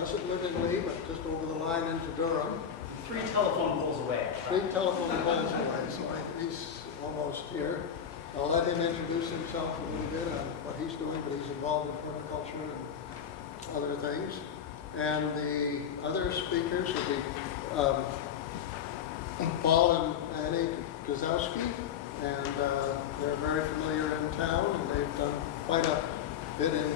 doesn't live in Lee, but just over the line into Durham. 3 telephone poles away. 3 telephone poles away, so he's almost here. I'll let him introduce himself a little bit on what he's doing, but he's involved in horticulture and other things. And the other speakers will be Paul and Annie Gasowski, and they're very familiar in town, and they've done quite a bit in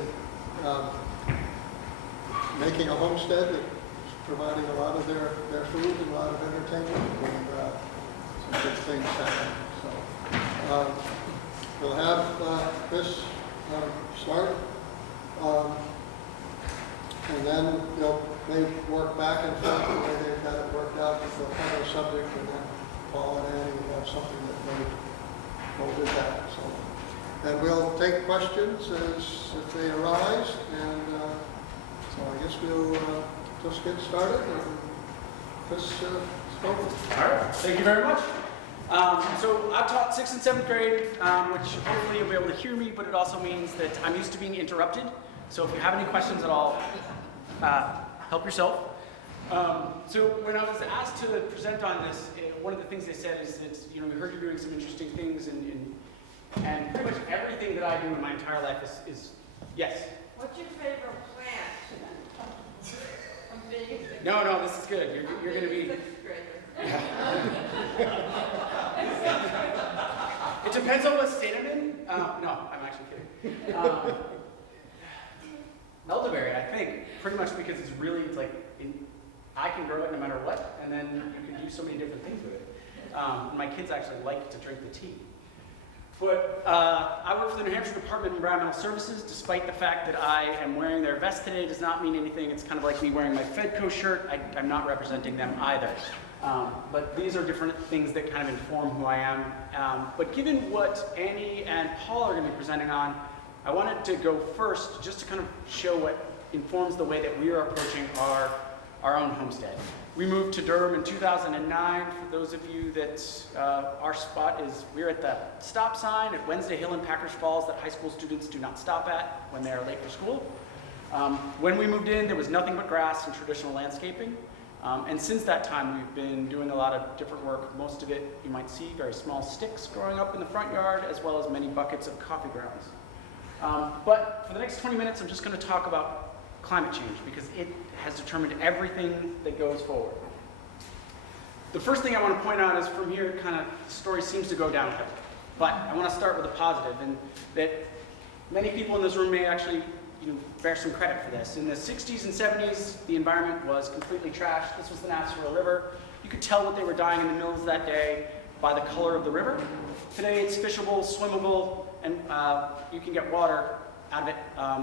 making a homestead that's providing a lot of their food and a lot of entertainment, and some good things happening. So we'll have Chris start, and then they work back and forth the way they've got it worked out with the other subject, and then Paul and Annie will have something that may go with that. So, and we'll take questions if they arise, and so I guess we'll just get started. And Chris Scogland. All right, thank you very much. So I've taught 6th and 7th grade, which hopefully you'll be able to hear me, but it also means that I'm used to being interrupted. So if you have any questions at all, help yourself. So when I was asked to present on this, one of the things they said is that, we heard you're doing some interesting things, and pretty much everything that I do in my entire life is yes. What's your favorite plant? No, this is good. You're going to be. It depends on what state I'm in. No, I'm actually kidding. Elderberry, I think, pretty much because it's really I can grow it no matter what, and then you can do so many different things with it. My kids actually like to drink the tea. But I work for the New Hampshire Department of Environmental Services. Despite the fact that I am wearing their vest today, does not mean anything. It's kind of like me wearing my Fedco shirt. I'm not representing them either. But these are different things that kind of inform who I am. But given what Annie and Paul are going to be presenting on, I wanted to go first just to kind of show what informs the way that we are approaching our own homestead. We moved to Durham in 2009. For those of you that our spot is, we're at the stop sign at Wednesday Hill and Packers Falls that high school students do not stop at when they are late for school. When we moved in, there was nothing but grass and traditional landscaping. And since that time, we've been doing a lot of different work. Most of it, you might see, very small sticks growing up in the front yard, as well as many buckets of coffee grounds. But for the next 20 minutes, I'm just going to talk about climate change, because it has determined everything that goes forward. The first thing I want to point out is from here, kind of, the story seems to go downhill. But I want to start with a positive, and that many people in this room may actually bear some credit for this. In the 60s and 70s, the environment was completely trashed. This was the Nassarow River. You could tell what they were dying in the mills that day by the color of the river. Today it's fishable, swimmable, and you can get water out of it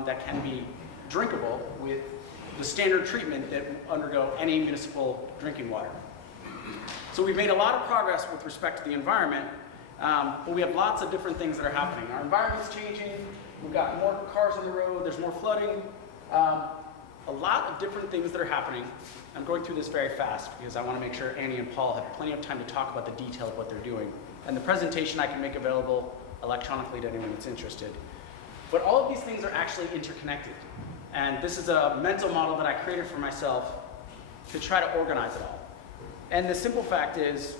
that can be drinkable with the standard treatment that undergo any municipal drinking water. So we've made a lot of progress with respect to the environment, but we have lots of different things that are happening. Our environment's changing, we've got more cars on the road, there's more flooding, a lot of different things that are happening. I'm going through this very fast because I want to make sure Annie and Paul have plenty of time to talk about the detail of what they're doing. And the presentation I can make available electronically to anyone that's interested. But all of these things are actually interconnected. And this is a mental model that I created for myself to try to organize it all. And the simple fact is,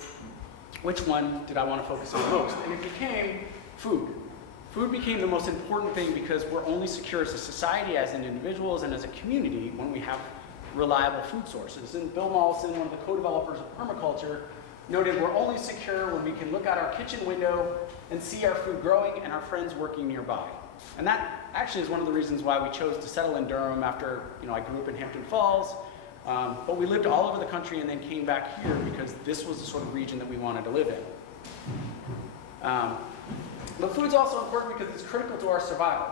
which one did I want to focus on most? And it became food. Food became the most important thing because we're only secure as a society, as in individuals, and as a community when we have reliable food sources. And Bill Mollison, one of the co-developers of permaculture, noted we're only secure when we can look out our kitchen window and see our food growing and our friends working nearby. And that actually is one of the reasons why we chose to settle in Durham after, I grew up in Hampton Falls, but we lived all over the country and then came back here because this was the sort of region that we wanted to live in. But food's also important because it's critical to our survival.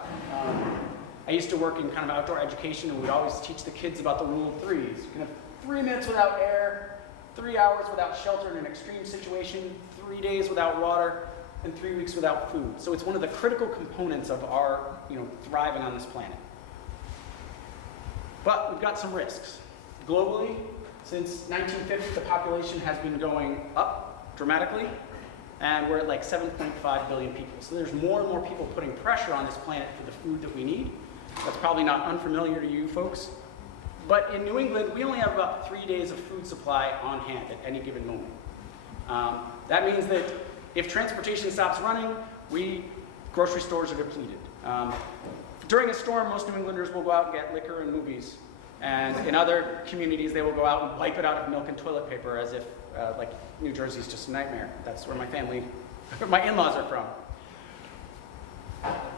I used to work in kind of outdoor education, and we'd always teach the kids about the rule of threes. You can have 3 minutes without air, 3 hours without shelter in an extreme situation, 3 days without water, and 3 weeks without food. So it's one of the critical components of our, thriving on this planet. But we've got some risks. Globally, since 1950, the population has been going up dramatically, and we're at like 7.5 billion people. So there's more and more people putting pressure on this planet for the food that we need. That's probably not unfamiliar to you folks. But in New England, we only have about 3 days of food supply on hand at any given moment. That means that if transportation stops running, grocery stores are depleted. During a storm, most New Englanders will go out and get liquor and movies. And in other communities, they will go out and wipe it out of milk and toilet paper as if, like, New Jersey's just a nightmare. That's where my in-laws are from.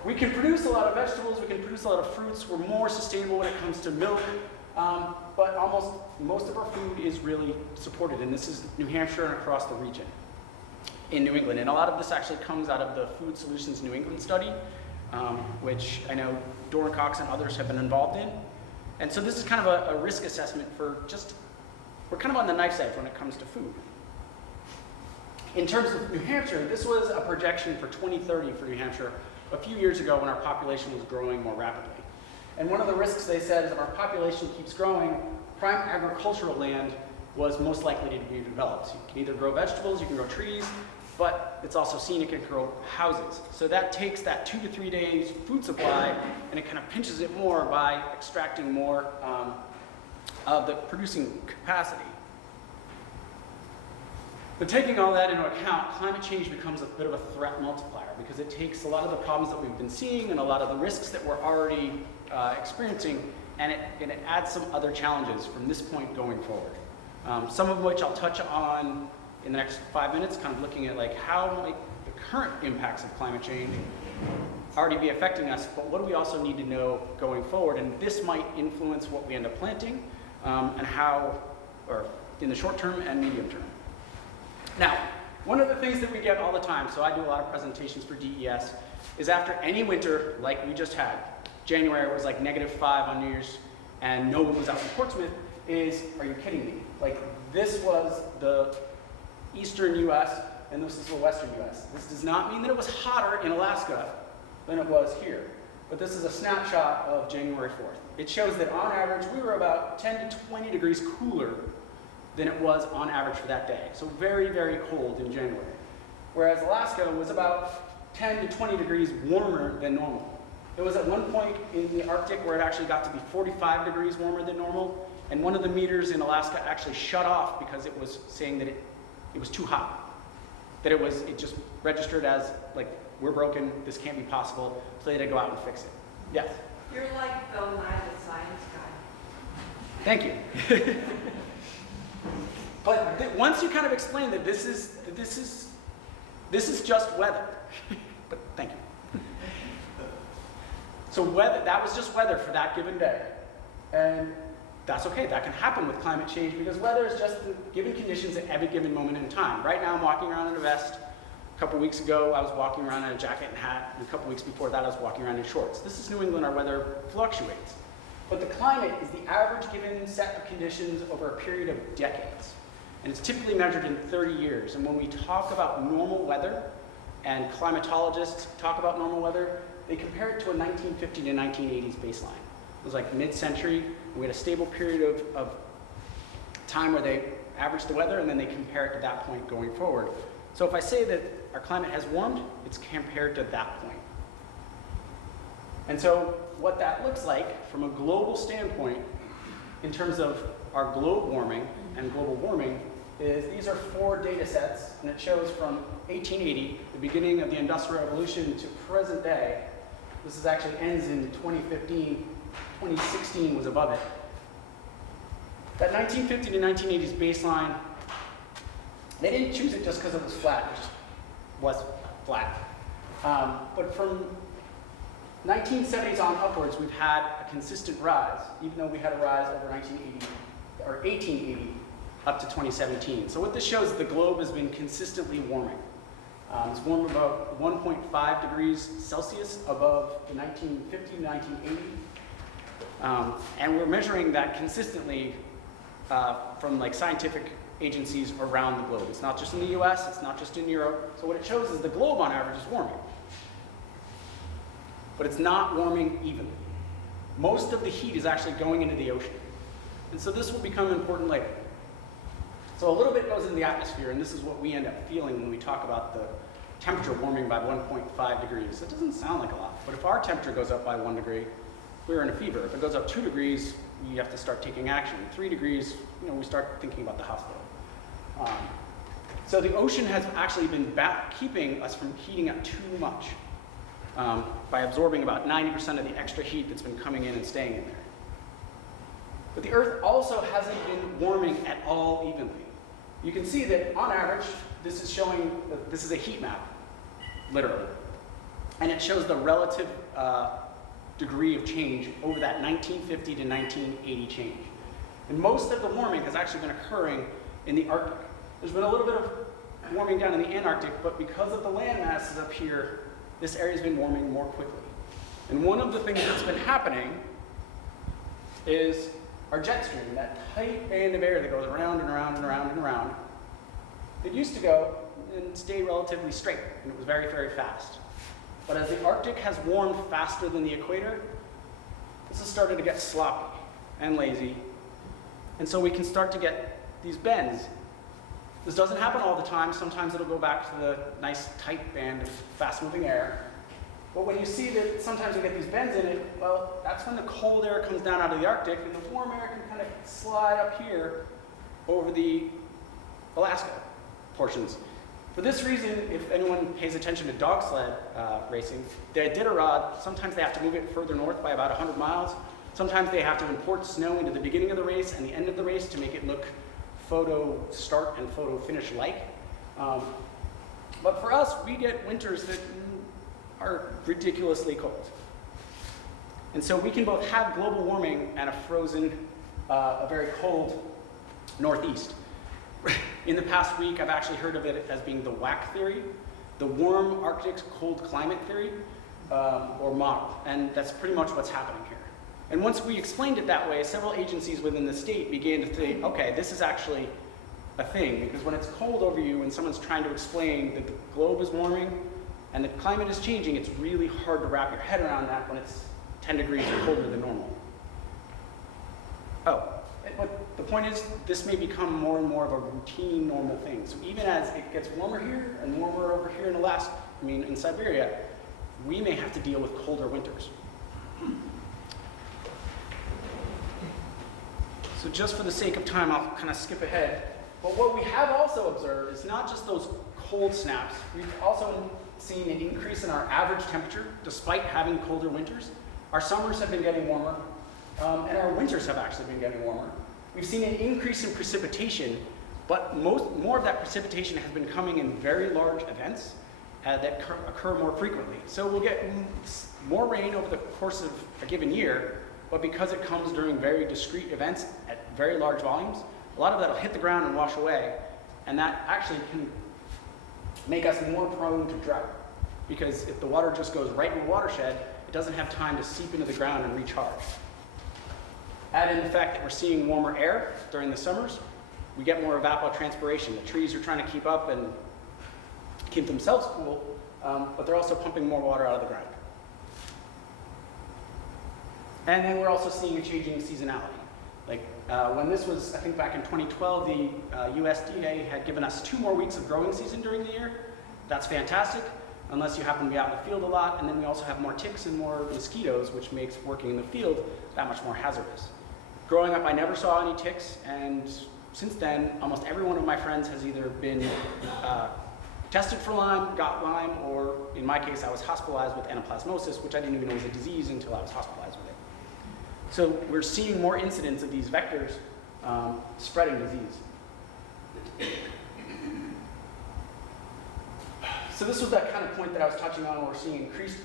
We can produce a lot of vegetables, we can produce a lot of fruits. We're more sustainable when it comes to milk. But most of our food is really supported, and this is New Hampshire and across the region in New England. And a lot of this actually comes out of the Food Solutions New England study, which I know Doran Cox and others have been involved in. And so this is kind of a risk assessment we're kind of on the knife edge when it comes to food. In terms of New Hampshire, this was a projection for 2030 for New Hampshire a few years ago when our population was growing more rapidly. And one of the risks they said is if our population keeps growing, prime agricultural land was most likely to be developed. You can either grow vegetables, you can grow trees, but it's also scenic and grow houses. So that takes that 2 to 3 days food supply and it kind of pinches it more by extracting more of the producing capacity. But taking all that into account, climate change becomes a bit of a threat multiplier because it takes a lot of the problems that we've been seeing and a lot of the risks that we're already experiencing, and it adds some other challenges from this point going forward. Some of which I'll touch on in the next 5 minutes, kind of looking at like how might the current impacts of climate change already be affecting us, but what do we also need to know going forward? And this might influence what we end up planting and how, or in the short term and medium term. Now, one of the things that we get all the time, so I do a lot of presentations for DES, is after any winter like we just had, January was like -5 on New Year's and no one was out in Portsmouth, is, are you kidding me? Like, this was the eastern US and this is the western US. This does not mean that it was hotter in Alaska than it was here, but this is a snapshot of January 4th. It shows that on average, we were about 10 to 20 degrees cooler than it was on average for that day. So very, very cold in January. Whereas Alaska was about 10 to 20 degrees warmer than normal. It was at one point in the Arctic where it actually got to be 45 degrees warmer than normal, and one of the meters in Alaska actually shut off because it was saying that it was too hot. That it just registered as, like, we're broken, this can't be possible, so they had to go out and fix it. Yes? You're like Bill Nye, the science guy. Thank you. But once you kind of explain that this is just weather, but thank you. So that was just weather for that given day. And that's okay, that can happen with climate change because weather is just the given conditions at every given moment in time. Right now I'm walking around in a vest. A couple weeks ago I was walking around in a jacket and hat, and a couple weeks before that I was walking around in shorts. This is New England, our weather fluctuates. But the climate is the average given set of conditions over a period of decades. And it's typically measured in 30 years. And when we talk about normal weather, and climatologists talk about normal weather, they compare it to a 1950 to 1980s baseline. It was like mid-century. We had a stable period of time where they averaged the weather, and then they compare it to that point going forward. So if I say that our climate has warmed, it's compared to that point. And so what that looks like from a global standpoint, in terms of our globe warming and global warming, is these are 4 data sets, and it shows from 1880, the beginning of the Industrial Revolution, to present day. This is actually ends in 2015. 2016 was above it. That 1950 to 1980s baseline, they didn't choose it just because it was flat. It just was flat. But from 1970s on upwards, we've had a consistent rise, even though we had a rise over 1980 or 1880 up to 2017. So what this shows is the globe has been consistently warming. It's warmed about 1.5 degrees Celsius above the 1950 to 1980. And we're measuring that consistently from like scientific agencies around the globe. It's not just in the US, it's not just in Europe. So what it shows is the globe on average is warming. But it's not warming evenly. Most of the heat is actually going into the ocean. And so this will become important later. So a little bit goes into the atmosphere, and this is what we end up feeling when we talk about the temperature warming by 1.5 degrees. It doesn't sound like a lot, but if our temperature goes up by 1 degree, we're in a fever. If it goes up 2 degrees, we have to start taking action. 3 degrees, we start thinking about the hospital. So the ocean has actually been keeping us from heating up too much by absorbing about 90% of the extra heat that's been coming in and staying in there. But the Earth also hasn't been warming at all evenly. You can see that on average, this is showing, this is a heat map, literally. And it shows the relative degree of change over that 1950 to 1980 change. And most of the warming has actually been occurring in the Arctic. There's been a little bit of warming down in the Antarctic, but because of the land masses up here, this area's been warming more quickly. And one of the things that's been happening is our jet stream, that tight band of air that goes around and around and around and around. It used to go and stay relatively straight, and it was very, very fast. But as the Arctic has warmed faster than the equator, this has started to get sloppy and lazy. And so we can start to get these bends. This doesn't happen all the time. Sometimes it'll go back to the nice tight band of fast-moving air. But when you see that sometimes we get these bends in it, well, that's when the cold air comes down out of the Arctic and the warm air can kind of slide up here over the Alaska portions. For this reason, if anyone pays attention to dog sled racing, the Iditarod, sometimes they have to move it further north by about 100 miles. Sometimes they have to import snow into the beginning of the race and the end of the race to make it look photo start and photo finish like. But for us, we get winters that are ridiculously cold. And so we can both have global warming and a frozen, a very cold northeast. In the past week, I've actually heard of it as being the WAC theory, the warm Arctic cold climate theory, or model. And that's pretty much what's happening here. And once we explained it that way, several agencies within the state began to think, okay, this is actually a thing, because when it's cold over you and someone's trying to explain that the globe is warming and the climate is changing, it's really hard to wrap your head around that when it's 10 degrees or colder than normal. Oh, but the point is, this may become more and more of a routine, normal thing. So even as it gets warmer here and warmer over here in Alaska, in Siberia, we may have to deal with colder winters. So just for the sake of time, I'll kind of skip ahead. But what we have also observed is not just those cold snaps. We've also seen an increase in our average temperature, despite having colder winters. Our summers have been getting warmer, and our winters have actually been getting warmer. We've seen an increase in precipitation, but more of that precipitation has been coming in very large events that occur more frequently. So we'll get more rain over the course of a given year, but because it comes during very discrete events at very large volumes, a lot of that will hit the ground and wash away, and that actually can make us more prone to drought. Because if the water just goes right in the watershed, it doesn't have time to seep into the ground and recharge. Add in the fact that we're seeing warmer air during the summers, we get more evapotranspiration. The trees are trying to keep up and keep themselves cool, but they're also pumping more water out of the ground. And then we're also seeing a changing seasonality. Like when this was, I think back in 2012, the USDA had given us 2 more weeks of growing season during the year. That's fantastic, unless you happen to be out in the field a lot. And then we also have more ticks and more mosquitoes, which makes working in the field that much more hazardous. Growing up, I never saw any ticks, and since then, almost every one of my friends has either been tested for Lyme, got Lyme, or in my case, I was hospitalized with anaplasmosis, which I didn't even know was a disease until I was hospitalized with it. So we're seeing more incidents of these vectors spreading disease. So this was that kind of point that I was touching on, where we're seeing increased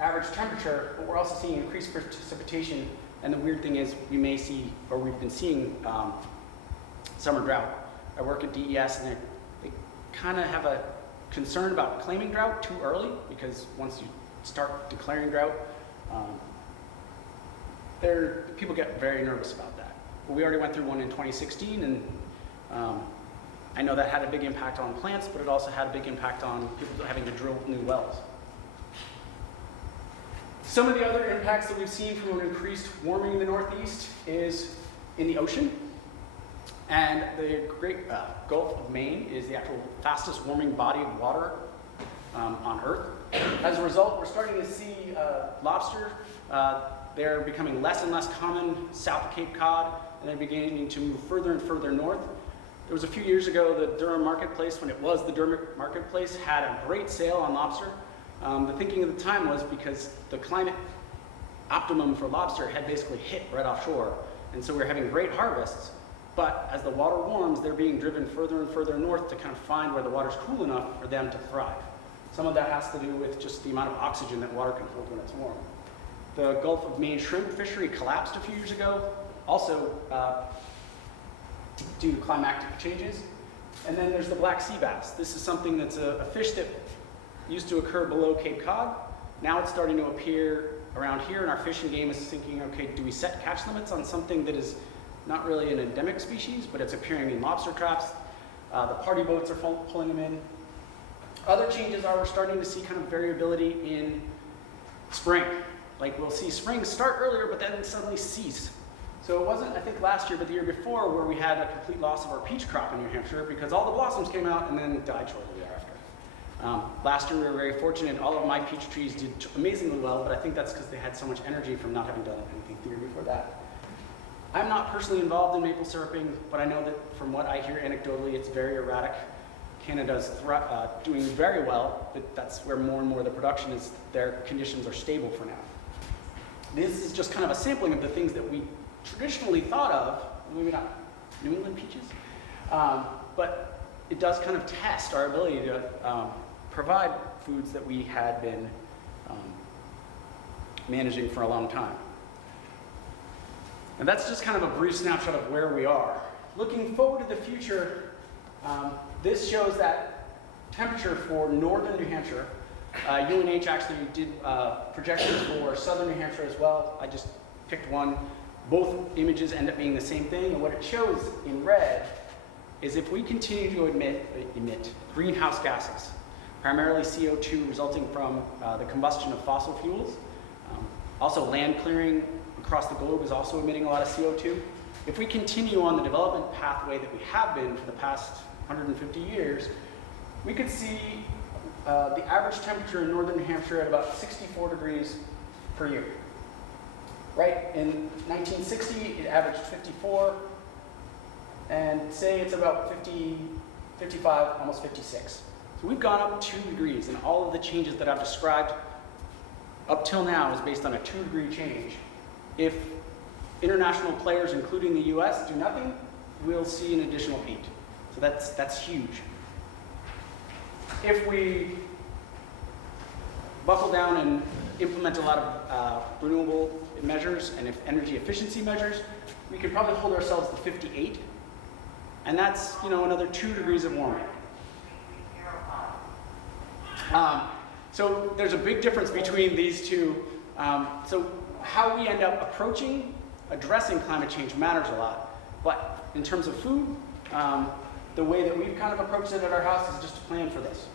average temperature, but we're also seeing increased precipitation. And the weird thing is, we may see, or we've been seeing, summer drought. I work at DES, and they kind of have a concern about claiming drought too early, because once you start declaring drought, people get very nervous about that. Well, we already went through one in 2016, and I know that had a big impact on plants, but it also had a big impact on people having to drill new wells. Some of the other impacts that we've seen from an increased warming in the Northeast is in the ocean. And the Great Gulf of Maine is the actual fastest warming body of water on Earth. As a result, we're starting to see lobster They're becoming less and less common south of Cape Cod, and they're beginning to move further and further north. There was a few years ago, the Durham Marketplace, when it was the Durham Marketplace, had a great sale on lobster. The thinking at the time was because the climate optimum for lobster had basically hit right offshore, and so we were having great harvests. But as the water warms, they're being driven further and further north to kind of find where the water's cool enough for them to thrive. Some of that has to do with just the amount of oxygen that water can hold when it's warm. The Gulf of Maine shrimp fishery collapsed a few years ago, also due to climatic changes. And then there's the black sea bass. This is something that's a fish that used to occur below Cape Cod. Now it's starting to appear around here, and our Fish and Game is thinking, okay, do we set catch limits on something that is not really an endemic species, but it's appearing in lobster traps? The party boats are pulling them in. Other changes are we're starting to see kind of variability in spring. Like we'll see spring start earlier, but then suddenly cease. So it wasn't, I think, last year, but the year before where we had a complete loss of our peach crop in New Hampshire because all the blossoms came out and then died shortly thereafter. Last year we were very fortunate. All of my peach trees did amazingly well, but I think that's because they had so much energy from not having done anything the year before that. I'm not personally involved in maple syruping, but I know that from what I hear anecdotally, it's very erratic. Canada's doing very well, but that's where more and more of the production is. Their conditions are stable for now. This is just kind of a sampling of the things that we traditionally thought of, maybe not New England peaches, but it does kind of test our ability to provide foods that we had been managing for a long time. And that's just kind of a brief snapshot of where we are. Looking forward to the future, this shows that temperature for northern New Hampshire. UNH actually did projections for southern New Hampshire as well. I just picked one. Both images end up being the same thing, and what it shows in red is if we continue to emit greenhouse gases, primarily CO2 resulting from the combustion of fossil fuels. Also land clearing across the globe is also emitting a lot of CO2. If we continue on the development pathway that we have been for the past 150 years, we could see the average temperature in northern New Hampshire at about 64 degrees per year. Right, in 1960, it averaged 54, and say it's about 50, 55, almost 56. So we've gone up 2 degrees, and all of the changes that I've described up till now is based on a 2-degree change. If international players, including the US, do nothing, we'll see an additional 8. So that's huge. If we buckle down and implement a lot of renewable measures and if energy efficiency measures, we could probably hold ourselves to 58. And that's, another 2 degrees of warming. So there's a big difference between these two. So how we end up addressing climate change matters a lot. But in terms of food, the way that we've kind of approached it at our house is just to plan for this.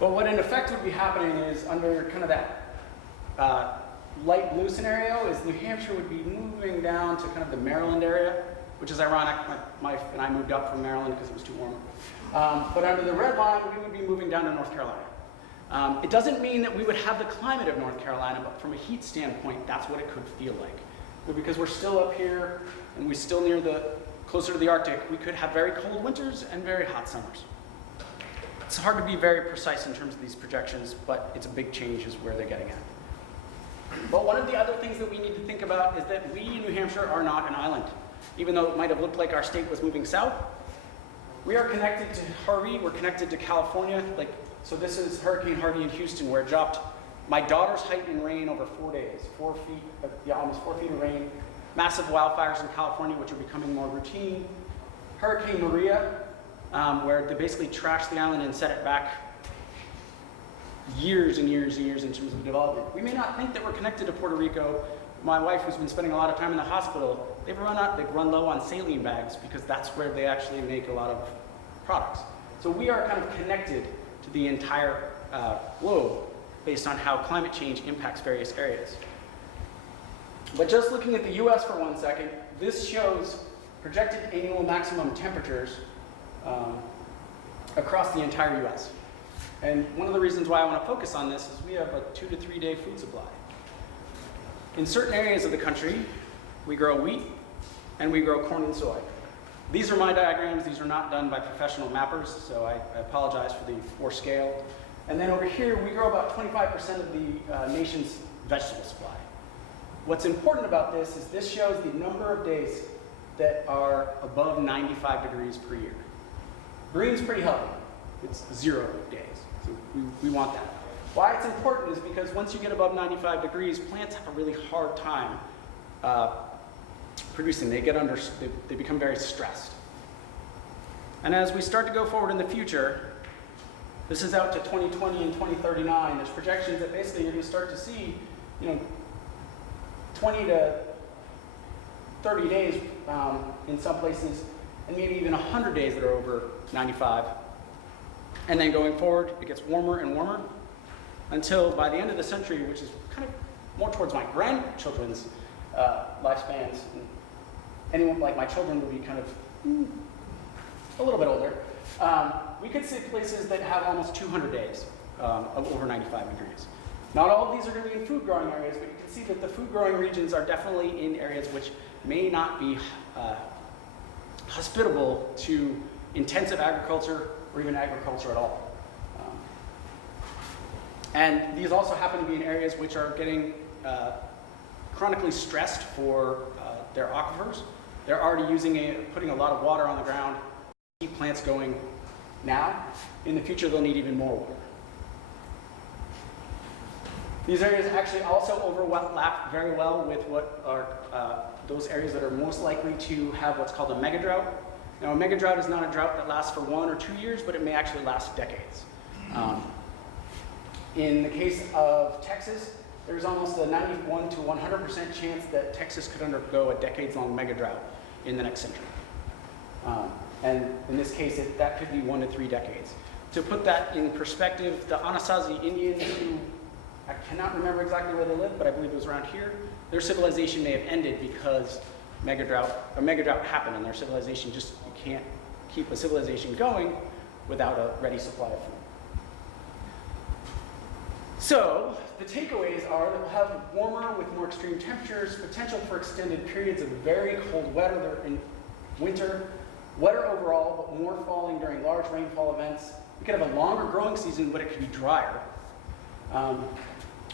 But what in effect would be happening is under kind of that light blue scenario is New Hampshire would be moving down to kind of the Maryland area, which is ironic. My wife and I moved up from Maryland because it was too warm. But under the red line, we would be moving down to North Carolina. It doesn't mean that we would have the climate of North Carolina, but from a heat standpoint, that's what it could feel like. But because we're still up here and we're still closer to the Arctic, we could have very cold winters and very hot summers. It's hard to be very precise in terms of these projections, but it's a big change is where they're getting at. But one of the other things that we need to think about is that we in New Hampshire are not an island. Even though it might have looked like our state was moving south, we are connected to Harvey, we're connected to California. So this is Hurricane Harvey in Houston, where it dropped my daughter's height in rain over 4 days, 4 feet, almost 4 feet of rain. Massive wildfires in California, which are becoming more routine. Hurricane Maria, where they basically trashed the island and set it back years and years and years in terms of development. We may not think that we're connected to Puerto Rico. My wife, who's been spending a lot of time in the hospital, they've run low on saline bags because that's where they actually make a lot of products. So we are kind of connected to the entire globe based on how climate change impacts various areas. But just looking at the US for 1 second, this shows projected annual maximum temperatures across the entire US. And one of the reasons why I want to focus on this is we have a 2 to 3 day food supply. In certain areas of the country, we grow wheat and we grow corn and soy. These are my diagrams. These are not done by professional mappers, so I apologize for the poor scale. And then over here, we grow about 25% of the nation's vegetable supply. What's important about this is this shows the number of days that are above 95 degrees per year. Green's pretty healthy. It's 0 days, so we want that. Why it's important is because once you get above 95 degrees, plants have a really hard time producing. They become very stressed. And as we start to go forward in the future, this is out to 2020 and 2039. There's projections that basically you're going to start to see, 20 to 30 days in some places, and maybe even 100 days that are over 95. And then going forward, it gets warmer and warmer until by the end of the century, which is kind of more towards my grandchildren's lifespans, and anyone like my children would be kind of a little bit older, we could see places that have almost 200 days of over 95 degrees. Not all of these are going to be in food growing areas, but you can see that the food growing regions are definitely in areas which may not be hospitable to intensive agriculture or even agriculture at all. And these also happen to be in areas which are getting chronically stressed for their aquifers. They're already putting a lot of water on the ground to keep plants going now. In the future, they'll need even more water. These areas actually also overlap very well with what are those areas that are most likely to have what's called a mega drought. Now, a mega drought is not a drought that lasts for 1 or 2 years, but it may actually last decades. In the case of Texas, there's almost a 91 to 100% chance that Texas could undergo a decades-long mega drought in the next century. And in this case, that could be 1 to 3 decades. To put that in perspective, the Anasazi Indians, who I cannot remember exactly where they lived, but I believe it was around here, their civilization may have ended because a mega drought happened, and their civilization you can't keep a civilization going without a ready supply of food. So the takeaways are that we'll have warmer with more extreme temperatures, potential for extended periods of very cold weather in winter, wetter overall, but more falling during large rainfall events. We could have a longer growing season, but it could be drier.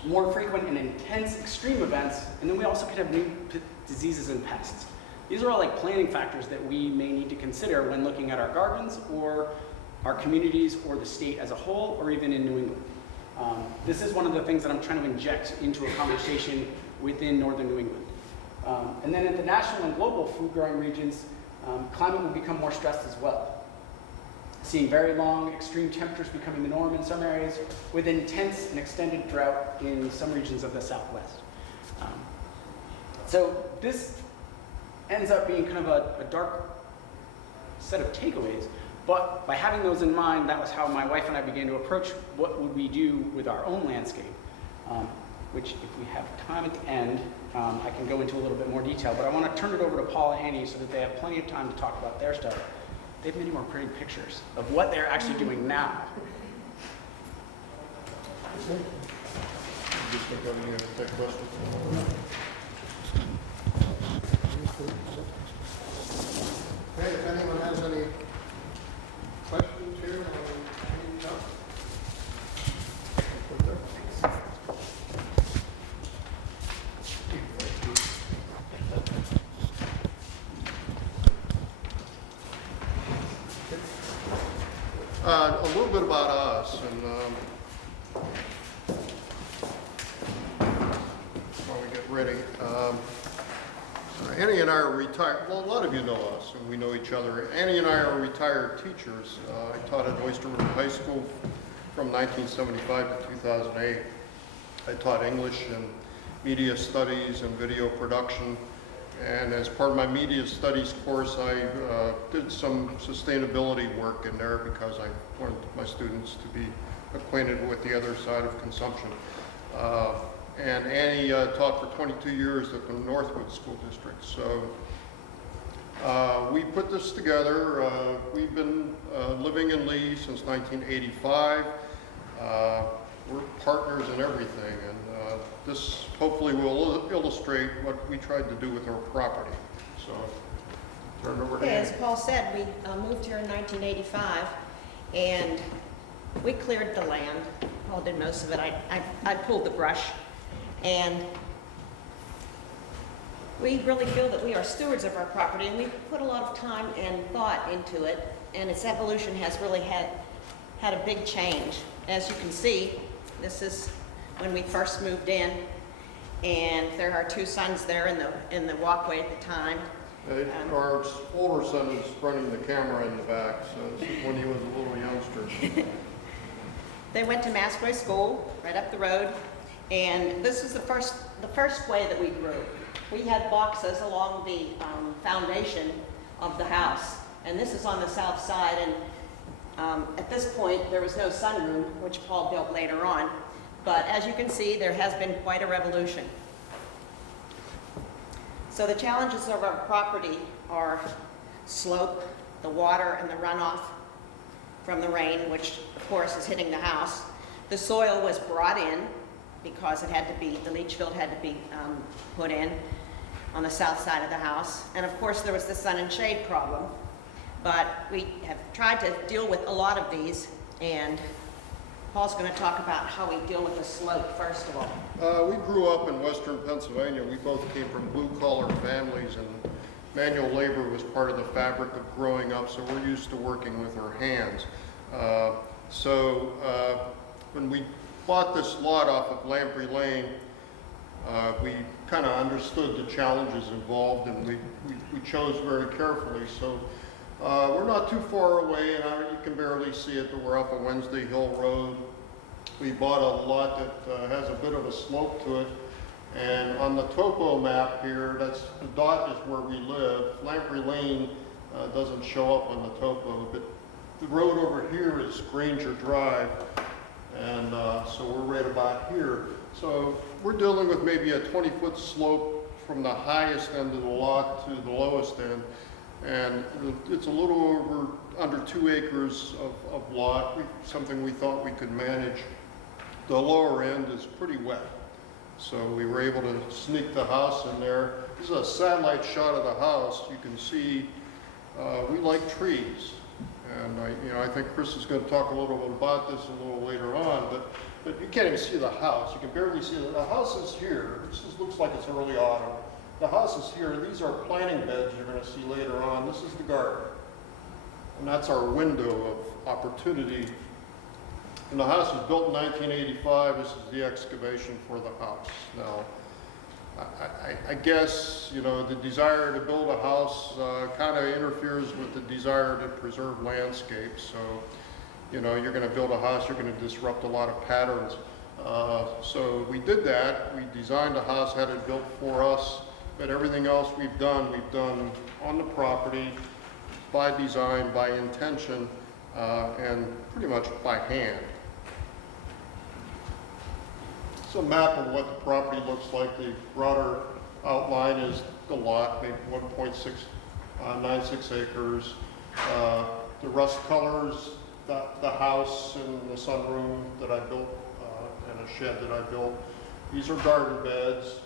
More frequent and intense extreme events, and then we also could have new diseases and pests. These are all like planning factors that we may need to consider when looking at our gardens or our communities or the state as a whole, or even in New England. This is one of the things that I'm trying to inject into a conversation within northern New England. And then in the national and global food growing regions, climate will become more stressed as well. Seeing very long extreme temperatures becoming the norm in some areas, with intense and extended drought in some regions of the Southwest. So this ends up being kind of a dark set of takeaways, but by having those in mind, that was how my wife and I began to approach what would we do with our own landscape, which if we have time at the end, I can go into a little bit more detail, but I want to turn it over to Paul and Annie so that they have plenty of time to talk about their stuff. They have many more pretty pictures of what they're actually doing now. Just think of any other questions. Okay, if anyone has any questions here, a little bit about us, and while we get ready. Annie and I are retired, well, a lot of you know us, and we know each other. Annie and I are retired teachers. I taught at Oyster River High School from 1975 to 2008. I taught English and media studies and video production. And as part of my media studies course, I did some sustainability work in there because I wanted my students to be acquainted with the other side of consumption. And Annie taught for 22 years at the Northwood School District. So we put this together. We've been living in Lee since 1985. We're partners in everything, and this hopefully will illustrate what we tried to do with our property. So, turn it over to Okay, Andy. as Paul said, we moved here in 1985, and we cleared the land. Paul did most of it. I pulled the brush, and we really feel that we are stewards of our property, and we put a lot of time and thought into it, and its evolution has really had a big change. As you can see, this is when we first moved in, and there are two sons there in the walkway at the time. Our older son is running the camera in the back, so this is when he was a little youngster. They went to Masquerade School right up the road, and this is the first way that we grew. We had boxes along the foundation of the house, and this is on the south side, and at this point there was no sunroom, which Paul built later on, but as you can see, there has been quite a revolution. So the challenges of our property are slope, the water and the runoff from the rain, which of course is hitting the house. The soil was brought in because it had to be, the leach field had to be put in on the south side of the house. And of course there was the sun and shade problem. But we have tried to deal with a lot of these, and Paul's going to talk about how we deal with the slope first of all. We grew up in western Pennsylvania. We both came from blue-collar families, and manual labor was part of the fabric of growing up, so we're used to working with our hands. When we bought this lot off of Lamprey Lane, we kind of understood the challenges involved, and we chose very carefully. So we're not too far away, and you can barely see it, but we're up on Wednesday Hill Road. We bought a lot that has a bit of a slope to it, and on the topo map here, the dot is where we live. Lamprey Lane doesn't show up on the topo, but the road over here is Granger Drive, and so we're right about here. So we're dealing with maybe a 20-foot slope from the highest end of the lot to the lowest end, and it's a little under 2 acres of lot, something we thought we could manage. The lower end is pretty wet, so we were able to sneak the house in there. This is a satellite shot of the house. You can see we like trees, and I think Chris is going to talk a little bit about this a little later on, but you can't even see the house. You can barely see it. The house is here. Looks like it's early autumn. The house is here. These are planting beds you're going to see later on. This is the garden, and that's our window of opportunity. And the house was built in 1985. This is the excavation for the house. Now, I guess, the desire to build a house kind of interferes with the desire to preserve landscape. So, you're going to build a house, you're going to disrupt a lot of patterns. So we did that. We designed a house, had it built for us, but everything else we've done on the property, by design, by intention, and pretty much by hand. It's a map of what the property looks like. The broader outline is the lot, maybe 1.96 acres. The rust colors, the house and the sunroom that I built, and a shed that I built. These are garden beds.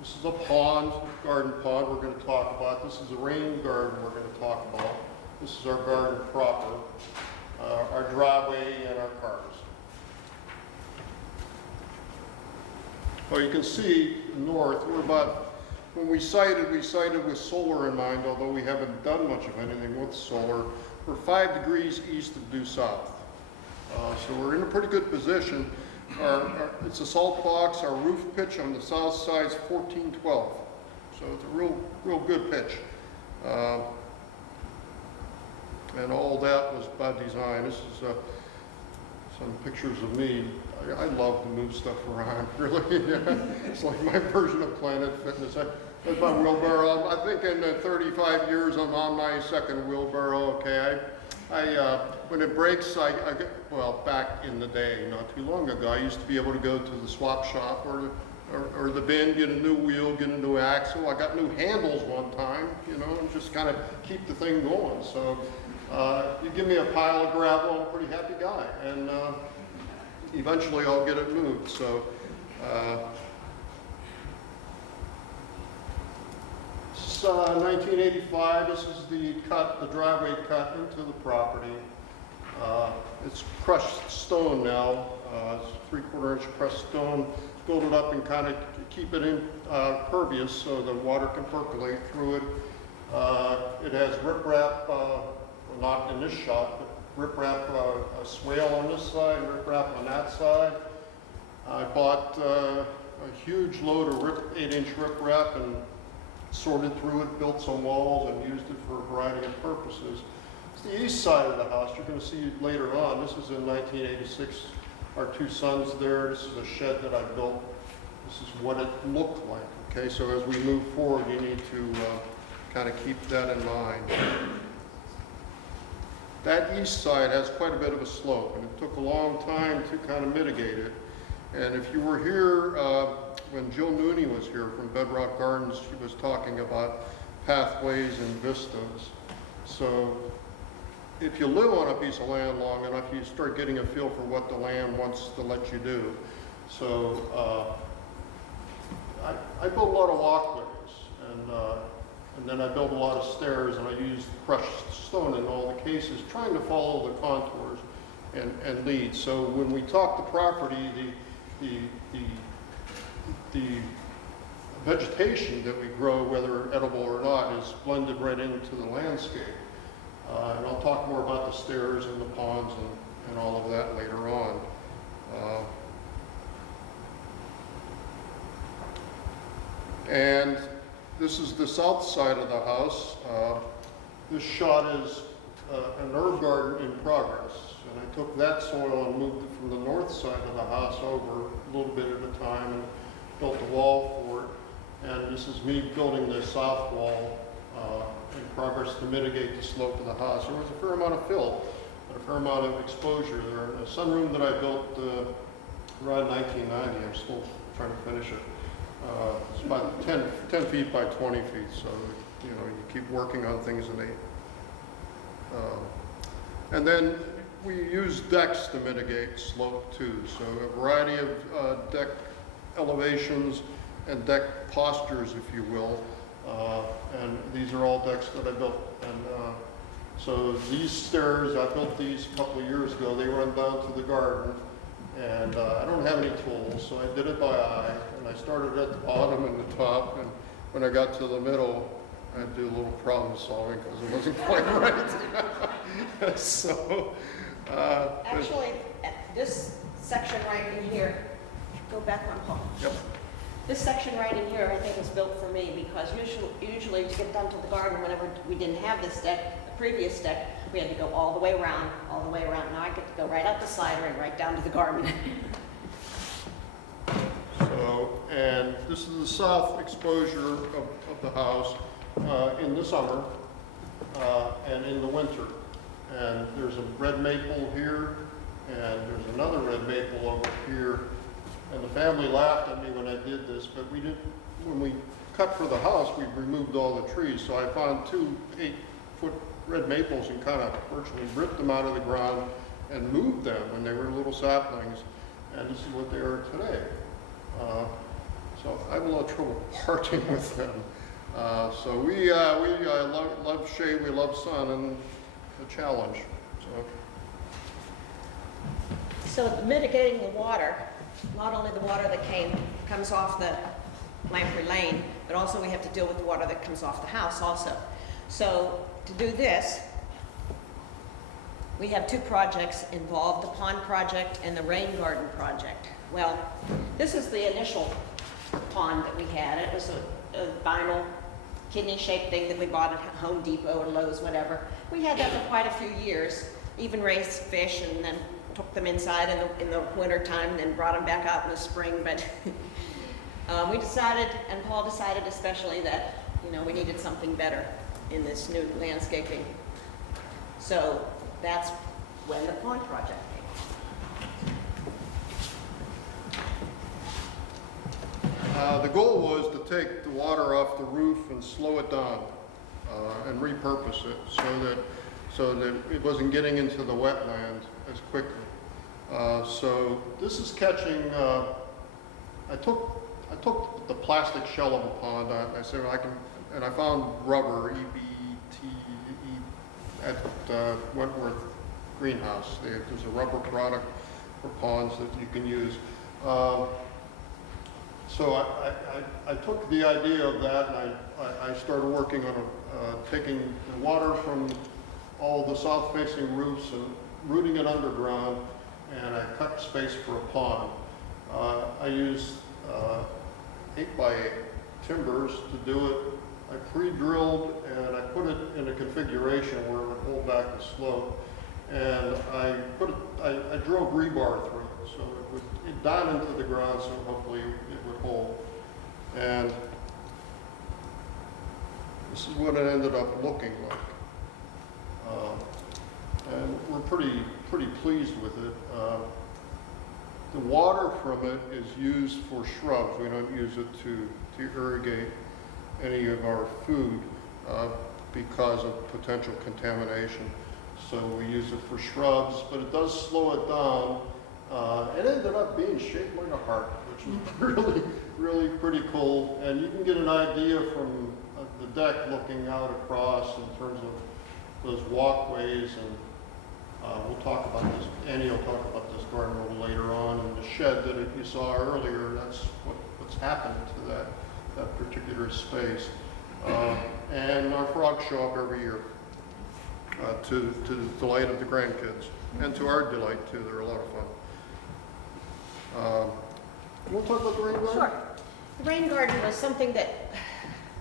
This is a pond, garden pond we're going to talk about. This is a rain garden we're going to talk about. This is our garden proper, our driveway and our cars. Well, you can see north, when we sited with solar in mind, although we haven't done much of anything with solar. We're 5 degrees east of due south. So we're in a pretty good position. It's a salt box. Our roof pitch on the south side is 1412. So it's a real good pitch. And all that was by design. This is some pictures of me. I love to move stuff around, really. It's like my version of Planet Fitness. That's my wheelbarrow. I think in 35 years I'm on my second wheelbarrow. Okay, when it breaks, well, back in the day, not too long ago, I used to be able to go to the swap shop or the bin, get a new wheel, get a new axle. I got new handles one time, and just kind of keep the thing going. So you give me a pile of gravel, I'm a pretty happy guy. And eventually I'll get it moved. So this is 1985. This is the driveway cut into the property. It's crushed stone now. It's 3/4 inch crushed stone. Build it up and kind of keep it impervious so the water can percolate through it. It has riprap, well, not in this shot, but riprap, a swale on this side, riprap on that side. I bought a huge load of 8-inch riprap and sorted through it, built some walls, and used it for a variety of purposes. It's the east side of the house. You're going to see later on. This is in 1986. Our two sons there. This is a shed that I built. This is what it looked like. Okay, so as we move forward, you need to kind of keep that in mind. That east side has quite a bit of a slope, and it took a long time to kind of mitigate it. And if you were here when Jill Nooney was here from Bedrock Gardens, she was talking about pathways and vistas. So if you live on a piece of land long enough, you start getting a feel for what the land wants to let you do. So I built a lot of walkways, and then I built a lot of stairs, and I used crushed stone in all the cases, trying to follow the contours and lead. So when we talk the property, the vegetation that we grow, whether edible or not, is blended right into the landscape. And I'll talk more about the stairs and the ponds and all of that later on. And this is the south side of the house. This shot is an herb garden in progress. And I took that soil and moved it from the north side of the house over a little bit at a time and built a wall for it. And this is me building the south wall in progress to mitigate the slope of the house. There was a fair amount of fill and a fair amount of exposure there. And the sunroom that I built around 1990, I'm still trying to finish it. It's about 10 feet by 20 feet, so you know, you keep working on things and and then we use decks to mitigate slope too. So a variety of deck elevations and deck postures, if you will. And these are all decks that I built. And so these stairs, I built these a couple of years ago. They run down to the garden. And I don't have any tools, so I did it by eye. And I started at the bottom and the top. And when I got to the middle, I had to do a little problem solving because it wasn't quite right. So, Actually, this section right in here, go back one, Paul. Yep. This section right in here, I think, was built for me because usually to get down to the garden, whenever we didn't have this deck, the previous deck, we had to go all the way around, all the way around. Now I get to go right up the slider and right down to the garden. So, and this is the south exposure of the house in the summer and in the winter. And there's a red maple here, and there's another red maple over here. And the family laughed at me when I did this, but we did, when we cut for the house, we removed all the trees. So I found 2 8-foot red maples and kind of virtually ripped them out of the ground and moved them when they were little saplings. And this is what they are today. So I have a lot of trouble parting with them. So we love shade, we love sun, and the challenge. So mitigating the water, not only the water that comes off the Lamprey Lane, but also we have to deal with the water that comes off the house also. So to do this, we have 2 projects involved, the pond project and the rain garden project. Well, this is the initial pond that we had. It was a vinyl kidney-shaped thing that we bought at Home Depot or Lowe's, whatever. We had that for quite a few years, even raised fish and then took them inside in the winter time and then brought them back out in the spring. But we decided, and Paul decided especially, that we needed something better in this new landscaping. So that's when the pond project came. The goal was to take the water off the roof and slow it down and repurpose it so that it wasn't getting into the wetland as quickly. So this is catching, I took the plastic shell of a pond, and I said, and I found rubber, EBTE, at Wentworth Greenhouse. There's a rubber product for ponds that you can use. So I took the idea of that, and I started working on taking the water from all the south-facing roofs and rooting it underground, and I cut space for a pond. I used 8x8 timbers to do it. I pre-drilled and I put it in a configuration where it would hold back the slope. And I drove rebar through it, so it would down into the ground, so hopefully it would hold. And this is what it ended up looking like. And we're pretty pleased with it. The water from it is used for shrubs. We don't use it to irrigate any of our food because of potential contamination. So we use it for shrubs, but it does slow it down. It ended up being shaped like a heart, which is really pretty cool. And you can get an idea from the deck looking out across in terms of those walkways, and we'll talk about this, Annie will talk about this garden a little later on, and the shed that you saw earlier, that's what's happened to that particular space. And our frogs show up every year to the delight of the grandkids, and to our delight too. They're a lot of fun. You want to talk about the rain garden? Sure. The rain garden was something that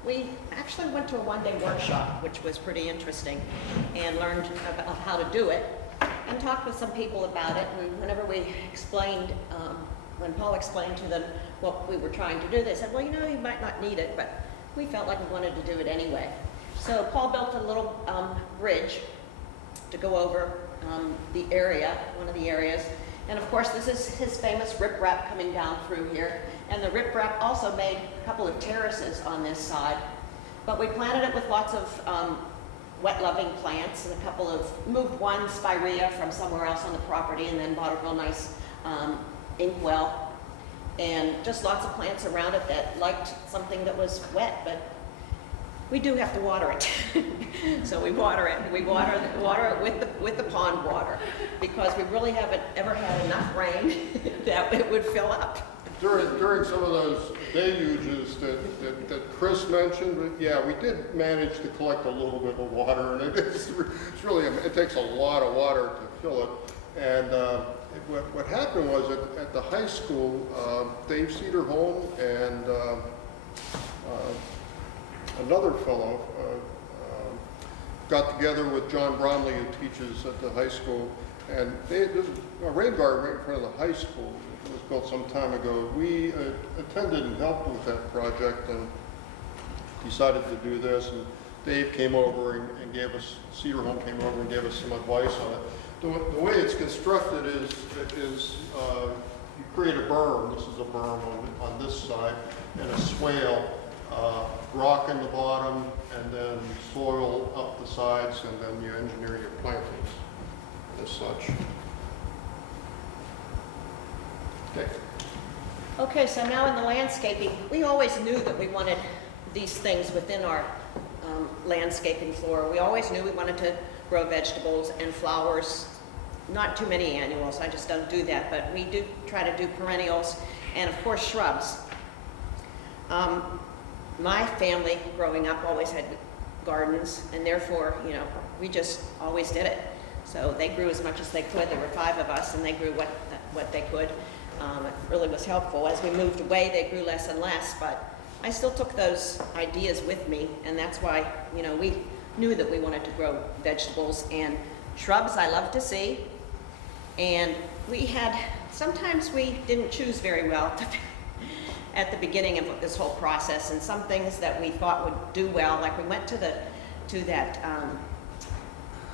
we actually went to a one-day workshop, which was pretty interesting, and learned about how to do it, and talked with some people about it. And whenever we explained, when Paul explained to them what we were trying to do, they said, well, you know, you might not need it, but we felt like we wanted to do it anyway. So Paul built a little bridge to go over the area, one of the areas. And of course, this is his famous riprap coming down through here. And the riprap also made a couple of terraces on this side. But we planted it with lots of wet-loving plants, and a couple of, moved one spirea from somewhere else on the property, and then bought a real nice inkwell. And just lots of plants around it that liked something that was wet, but we do have to water it. So we water it. We water it with the pond water, because we really haven't ever had enough rain that it would fill up. During some of those deluges that Chris mentioned, but yeah, we did manage to collect a little bit of water, and it's really, it takes a lot of water to fill it. And what happened was at the high school, Dave Cederholm and another fellow got together with John Bromley, who teaches at the high school, and there's a rain garden right in front of the high school. It was built some time ago. We attended and helped with that project and decided to do this. And Dave came over and gave us, Cederholm came over and gave us some advice on it. The way it's constructed is you create a berm. This is a berm on this side, and a swale, rock in the bottom, and then soil up the sides, and then you engineer your plantings as such. Okay. Okay, so now in the landscaping, we always knew that we wanted these things within our landscaping floor. We always knew we wanted to grow vegetables and flowers, not too many annuals, I just don't do that, but we do try to do perennials, and of course shrubs. My family growing up always had gardens, and therefore, you know, we just always did it. So they grew as much as they could. There were 5 of us, and they grew what they could. It really was helpful. As we moved away, they grew less and less, but I still took those ideas with me, and that's why, you know, we knew that we wanted to grow vegetables and shrubs. I love to see, and sometimes we didn't choose very well at the beginning of this whole process, and some things that we thought would do well, like we went to that,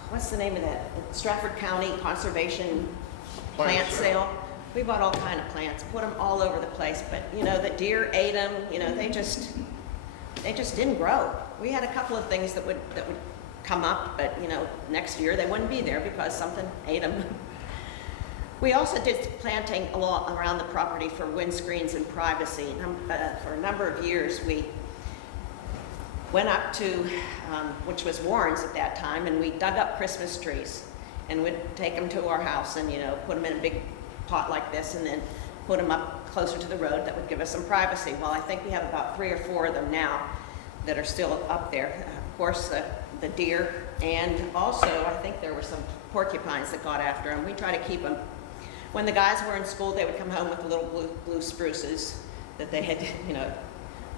what's the name of that? Stratford County Conservation Plant Sale. We bought all kind of plants, put them all over the place, but you know, the deer ate them, you know, they just didn't grow. We had a couple of things that would come up, but you know, next year they wouldn't be there because something ate them. We also did planting around the property for windscreens and privacy. For a number of years, we went up to, which was Warren's at that time, and we dug up Christmas trees and would take them to our house and, put them in a big pot like this and then put them up closer to the road. That would give us some privacy. Well, I think we have about 3 or 4 of them now that are still up there. Of course, the deer, and also I think there were some porcupines that got after them. We try to keep them. When the guys were in school, they would come home with the little blue spruces that they had,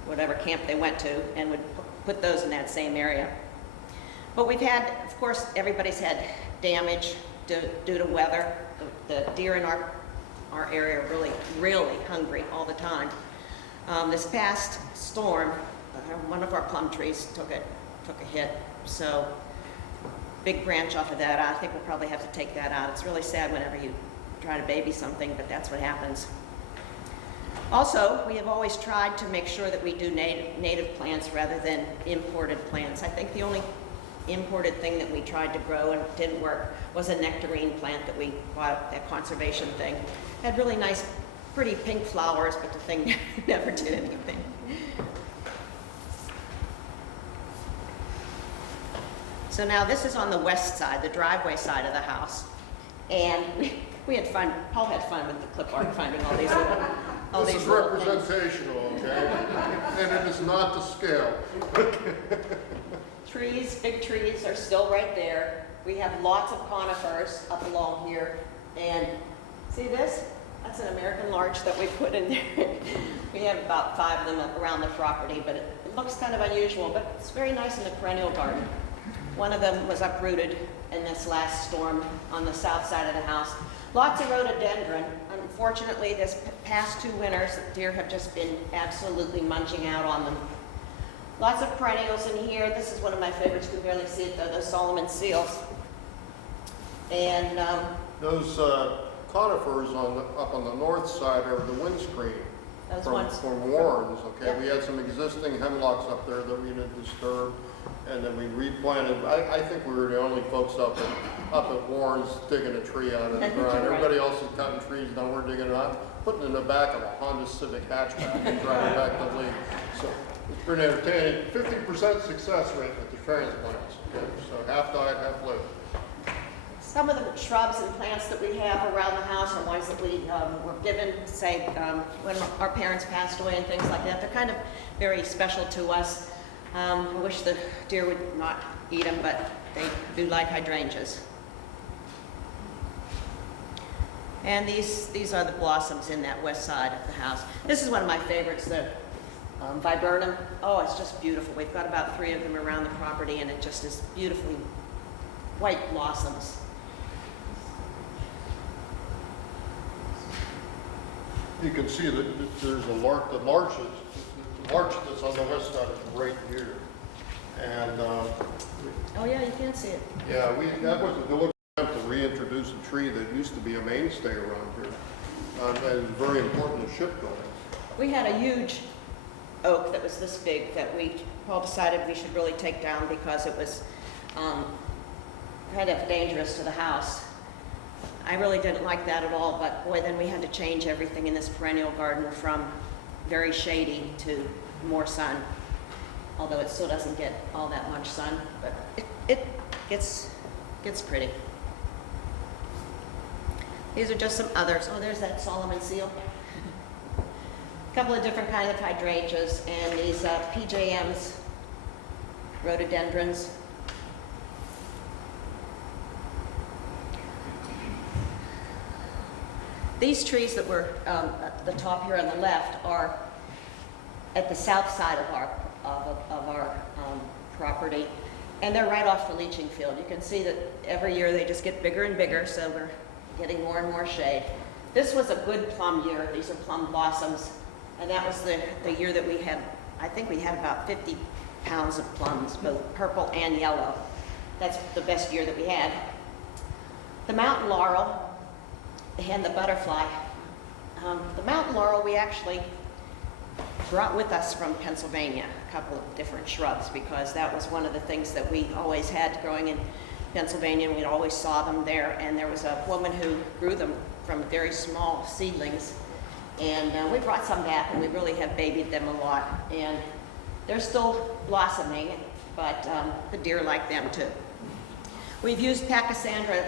whatever camp they went to, and would put those in that same area. But we've had, of course, everybody's had damage due to weather. The deer in our area are really, really hungry all the time. This past storm, one of our plum trees took a hit, so big branch off of that. I think we'll probably have to take that out. It's really sad whenever you try to baby something, but that's what happens. Also, we have always tried to make sure that we do native plants rather than imported plants. I think the only imported thing that we tried to grow and didn't work was a nectarine plant that we bought, that conservation thing. Had really nice, pretty pink flowers, but the thing never did anything. So now this is on the west side, the driveway side of the house. And we had fun, Paul had fun with the clip art, finding all these little, This is representational, okay? And it is not to scale. trees, big trees are still right there. We have lots of conifers up along here. And see this? That's an American larch that we put in there. We have about 5 of them around the property, but it looks kind of unusual, but it's very nice in the perennial garden. One of them was uprooted in this last storm on the south side of the house. Lots of rhododendron. Unfortunately, this past 2 winters, deer have just been absolutely munching out on them. Lots of perennials in here. This is one of my favorites. You can barely see it though, those Solomon seals. And Those conifers up on the north side are the windscreen those from ones. Warren's, okay? Yep. We had some existing hemlocks up there that we didn't disturb, and then we replanted. I think we were the only folks up at Warren's digging a tree out of the ground. Right. Everybody else is cutting trees, now we're digging it out, putting it in the back of a Honda Civic hatchback and driving back to Lee. So it's pretty entertaining. 50% success rate with the transplants. Okay? So half died, half lived. Some of the shrubs and plants that we have around the house are ones that we were given, say, when our parents passed away and things like that. They're kind of very special to us. I wish the deer would not eat them, but they do like hydrangeas. And these are the blossoms in that west side of the house. This is one of my favorites, the viburnum. Oh, it's just beautiful. We've got about 3 of them around the property, and it just is beautifully white blossoms. You can see that there's the larch that's on the west side is right here. And, Oh yeah, you can see it. yeah, that was a deliberate attempt to reintroduce a tree that used to be a mainstay around here. And very important to shipbuilding. We had a huge oak that was this big that Paul decided we should really take down because it was kind of dangerous to the house. I really didn't like that at all, but boy, then we had to change everything in this perennial garden from very shady to more sun, although it still doesn't get all that much sun, but it gets pretty. These are just some others. Oh, there's that Solomon seal. A couple of different kinds of hydrangeas and these PJMs, rhododendrons. These trees that were at the top here on the left are at the south side of our property, and they're right off the leaching field. You can see that every year they just get bigger and bigger, so we're getting more and more shade. This was a good plum year. These are plum blossoms, and that was the year that we had, I think we had about 50 pounds of plums, both purple and yellow. That's the best year that we had. The mountain laurel and the butterfly. The mountain laurel we actually brought with us from Pennsylvania, a couple of different shrubs, because that was one of the things that we always had growing in Pennsylvania, and we always saw them there. And there was a woman who grew them from very small seedlings. And we brought some back, and we really have babied them a lot. And they're still blossoming, but the deer like them too. We've used Pachysandra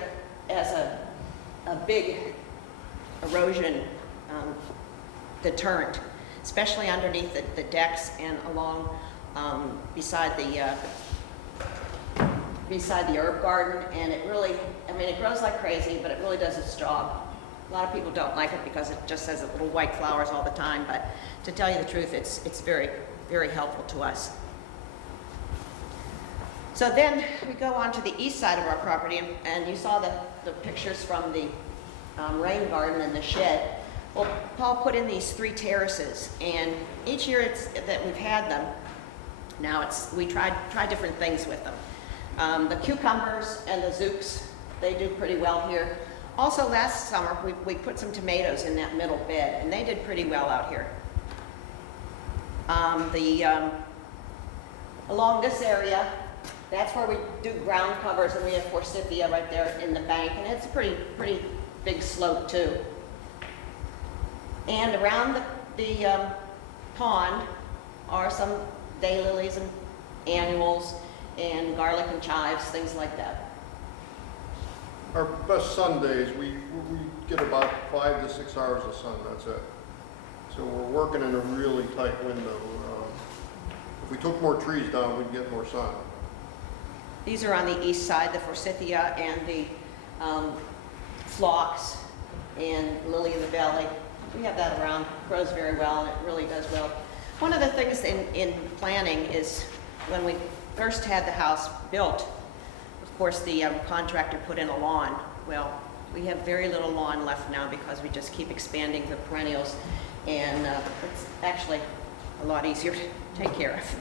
as a big erosion deterrent, especially underneath the decks and along beside the herb garden. And it really, I mean, it grows like crazy, but it really does its job. A lot of people don't like it because it just has little white flowers all the time, but to tell you the truth, it's very, very helpful to us. So then we go on to the east side of our property, and you saw the pictures from the rain garden and the shed. Well, Paul put in these 3 terraces, and each year that we've had them, now we try different things with them. The cucumbers and the zooks, they do pretty well here. Also last summer, we put some tomatoes in that middle bed, and they did pretty well out here. Along this area, that's where we do ground covers, and we have forsythia right there in the bank, and it's a pretty big slope too. And around the pond are some daylilies and annuals and garlic and chives, things like that. Our best sun days, we get about 5 to 6 hours of sun, that's it. So we're working in a really tight window. If we took more trees down, we'd get more sun. These are on the east side, the forsythia and the phlox and lily of the valley. We have that around, grows very well, and it really does well. One of the things in planning is when we first had the house built, of course, the contractor put in a lawn. Well, we have very little lawn left now because we just keep expanding the perennials, and it's actually a lot easier to take care of.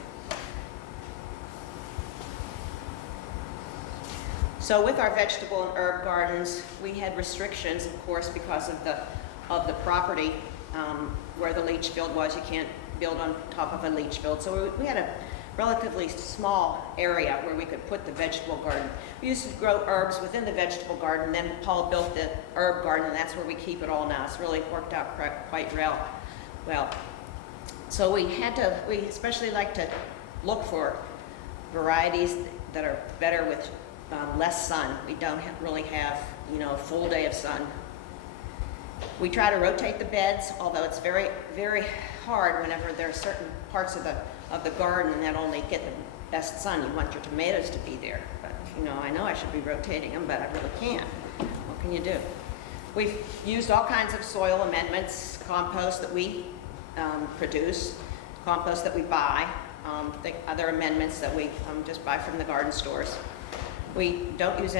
So with our vegetable and herb gardens, we had restrictions, of course, because of the property where the leach field was. You can't build on top of a leach field. So we had a relatively small area where we could put the vegetable garden. We used to grow herbs within the vegetable garden, then Paul built the herb garden, and that's where we keep it all now. It's really worked out quite well. So we especially like to look for varieties that are better with less sun. We don't really have, a full day of sun. We try to rotate the beds, although it's very, very hard whenever there are certain parts of the garden that only get the best sun. You want your tomatoes to be there, but I know I should be rotating them, but I really can't. What can you do? We've used all kinds of soil amendments, compost that we produce, compost that we buy, the other amendments that we just buy from the garden stores. We don't use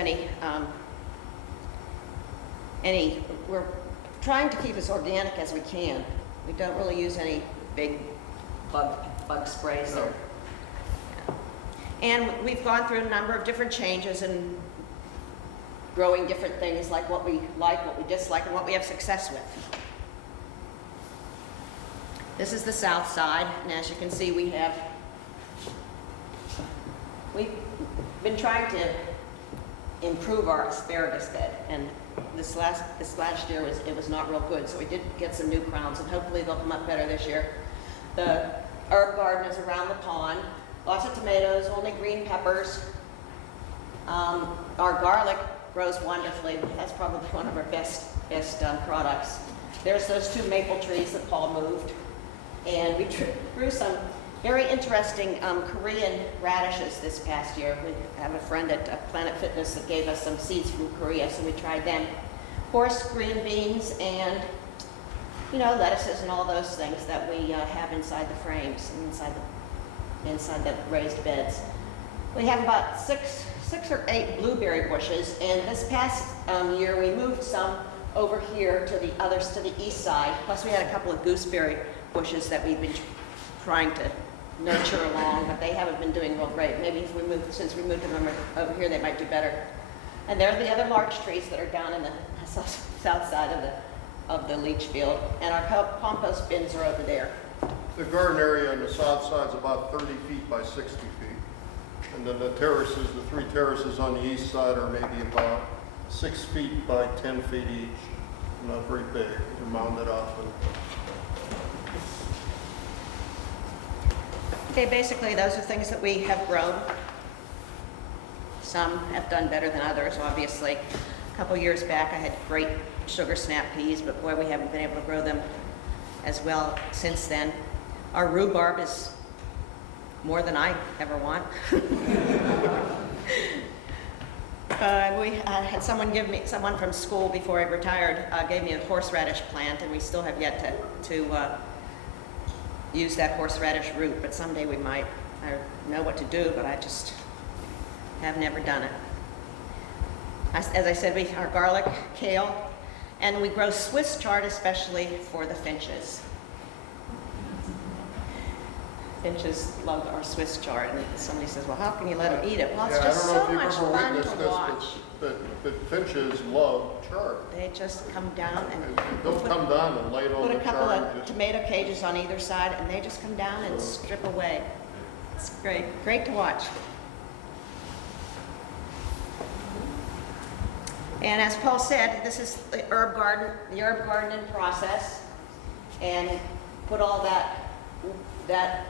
we're trying to keep as organic as we can. We don't really use any big bug sprays. No. And we've gone through a number of different changes in growing different things, like what we like, what we dislike, and what we have success with. This is the south side, and as you can see, we've been trying to improve our asparagus bed, and this last year it was not real good, so we did get some new crowns, and hopefully they'll come up better this year. The herb garden is around the pond, lots of tomatoes, only green peppers. Our garlic grows wonderfully. That's probably one of our best products. There's those 2 maple trees that Paul moved, and we grew some very interesting Korean radishes this past year. We have a friend at Planet Fitness that gave us some seeds from Korea, so we tried them. Of course, green beans and, lettuces and all those things that we have inside the frames and inside the raised beds. We have about six or 8 blueberry bushes, and this past year we moved some over here to the east side. Plus we had a couple of gooseberry bushes that we've been trying to nurture along, but they haven't been doing real great. Maybe since we moved them over here, they might do better. And there are the other large trees that are down in the south side of the leach field, and our compost bins are over there. The garden area on the south side is about 30 feet by 60 feet. And then the terraces, the 3 terraces on the east side are maybe about 6 feet by 10 feet each. Not very big, they're mounded up. Okay, basically, those are things that we have grown. Some have done better than others, obviously. A couple years back, I had great sugar snap peas, but boy, we haven't been able to grow them as well since then. Our rhubarb is more than I ever want. I had someone from school before I retired gave me a horseradish plant, and we still have yet to use that horseradish root, but someday we might. I know what to do, but I just have never done it. As I said, our garlic, kale, and we grow Swiss chard especially for the finches. Finches love our Swiss chard, and somebody says, well, how can you let them eat it? Well, it's Yeah, just I so don't know much if you've ever fun witnessed to this, watch. but finches love chard. They just come down and They'll come down and lay it on put the a couple chard. of tomato cages on either side, and they just come down and strip away. It's great to watch. And as Paul said, this is the herb garden in process, and put all that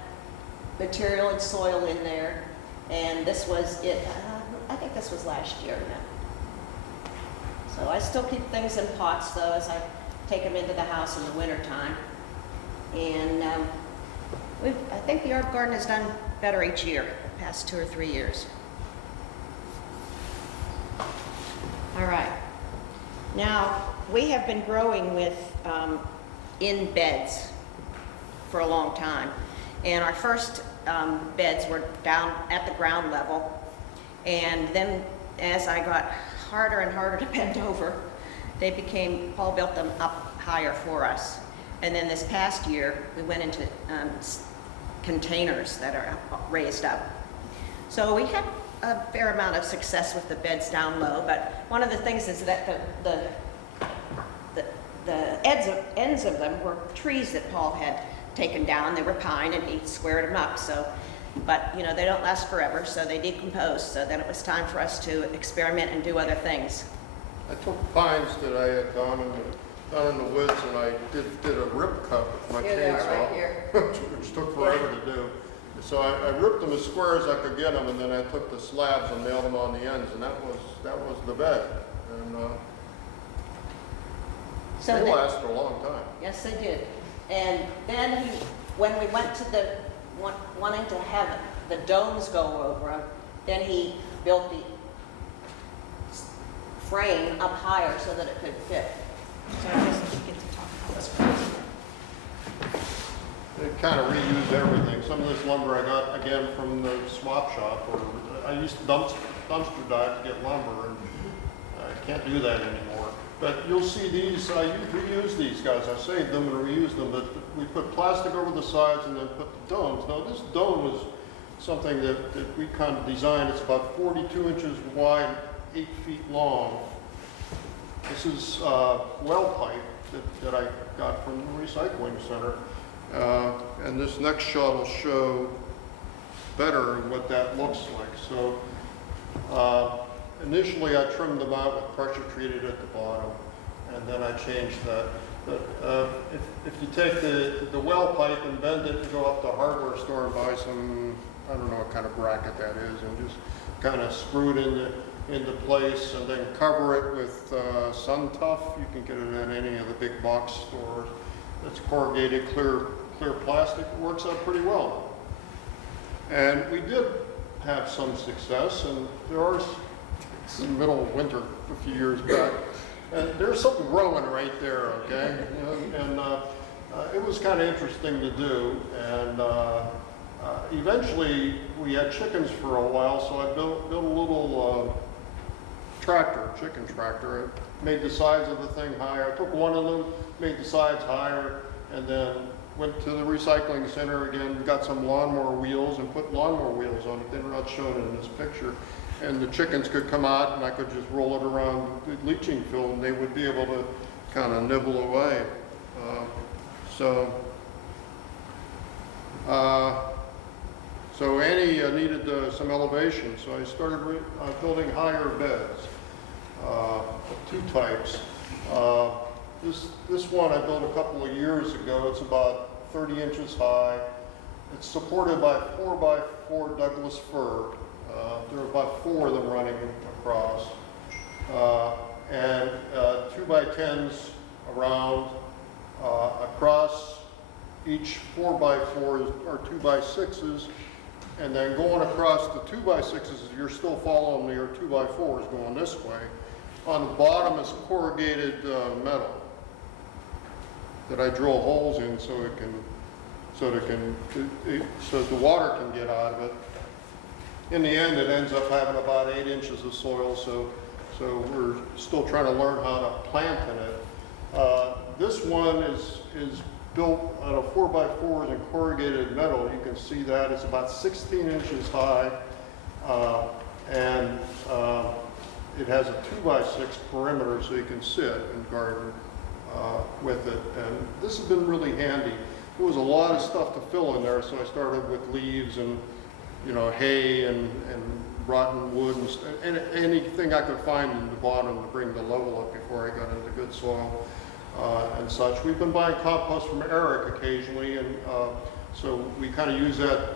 material and soil in there. And this was it. I think this was last year now. So I still keep things in pots though, as I take them into the house in the wintertime. And I think the herb garden has done better each year, the past 2 or 3 years. All right. Now, we have been growing with in beds for a long time. And our first beds were down at the ground level. And then as I got harder and harder to bend over, Paul built them up higher for us. And then this past year, we went into containers that are raised up. So we had a fair amount of success with the beds down low, but one of the things is that the ends of them were trees that Paul had taken down. They were pine, and he squared them up. So, but you know, they don't last forever, so they decompose. So then it was time for us to experiment and do other things. I took pines that I had down in the woods, and I did a rip cut with my Here they are, chainsaw, right here. which took forever to do. So I ripped them as square as I could get them, and then I took the slabs and nailed them on the ends, and that was the bed. And So they then- last for a long time. Yes, they did. And then when we went to wanting to have the domes go over them, then he built the frame up higher so that it could fit. So I guess we get to talk about this first. They kind of reused everything. Some of this lumber I got, again, from the swap shop, or I used to dumpster dive to get lumber, and I can't do that anymore. But you'll see these, I reuse these guys. I saved them and reused them, but we put plastic over the sides and then put the domes. Now, this dome was something that we kind of designed. It's about 42 inches wide, 8 feet long. This is well pipe that I got from the recycling center. And this next shot will show better what that looks like. So initially I trimmed them out with pressure treated at the bottom, and then I changed that. But if you take the well pipe and bend it and go up to the hardware store and buy some, I don't know what kind of bracket that is, and just kind of screw it into place, and then cover it with Sun Tough. You can get it at any of the big box stores. It's corrugated clear plastic. It works out pretty well. And we did have some success, and there are, it's the middle of winter a few years back, and there's something growing right there, okay? And it was kind of interesting to do, and eventually we had chickens for a while, so I built a little chicken tractor. I made the sides of the thing higher. I took one of them, made the sides higher, and then went to the recycling center again, got some lawnmower wheels and put lawnmower wheels on it. They're not shown in this picture. And the chickens could come out, and I could just roll it around the leaching field, and they would be able to kind of nibble away. So Annie needed some elevation, so I started building higher beds, of two types. This one I built a couple of years ago. It's about 30 inches high. It's supported by 4x4 Douglas fir. There are about 4 of them running across. And 2x10s around. Across each 4x4s are 2x6s. And then going across the 2x6s, you're still following your 2x4s going this way. On the bottom is corrugated metal that I drill holes in so the water can get out of it. In the end, it ends up having about 8 inches of soil, so we're still trying to learn how to plant in it. This one is built out of 4x4s and corrugated metal. You can see that it's about 16 inches high, and it has a 2x6 perimeter so you can sit and garden with it. And this has been really handy. There was a lot of stuff to fill in there, so I started with leaves and hay and rotten wood and anything I could find in the bottom to bring the level up before I got into good soil and such. We've been buying compost from Eric occasionally, and so we kind of use that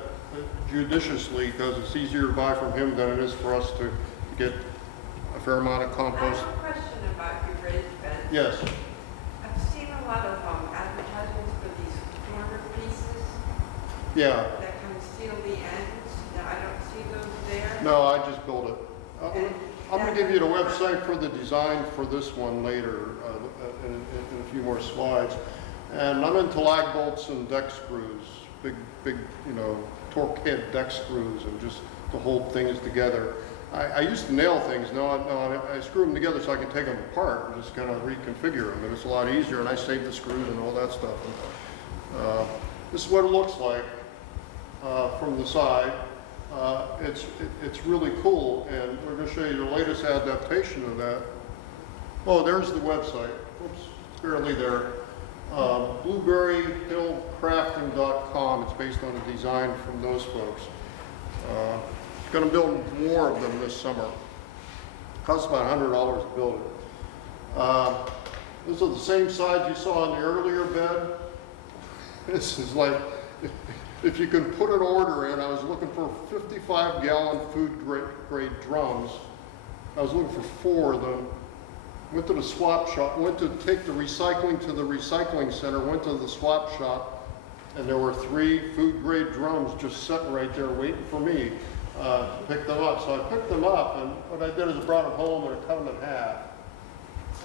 judiciously because it's easier to buy from him than it is for us to get a fair amount of I compost. have a question about your raised beds. Yes. I've seen a lot of advertisements for these corner pieces Yeah. that kind of seal the ends. Now, I don't see those there. No, I just built it. I'm going to give you the website for the design for this one later in a few more slides. And I'm into lag bolts and deck screws, big, torque head deck screws, and just to hold things together. I used to nail things. No, I screw them together so I can take them apart and just kind of reconfigure them. And it's a lot easier, and I save the screws and all that stuff. And, this is what it looks like from the side. It's really cool, and we're going to show you the latest adaptation of that. Oh, there's the website. Oops, it's barely there. BlueberryHillCrafting.com. It's based on a design from those folks. Going to build more of them this summer. Costs about $100 to build it. These are the same size you saw in the earlier bed. This is like, if you can put an order in, I was looking for 55-gallon food grade drums. I was looking for 4 of them. Went to the swap shop, went to take the recycling to the recycling center, went to the swap shop, and there were 3 food grade drums just sitting right there waiting for me to pick them up. So I picked them up, and what I did is I brought them home and I cut them in half.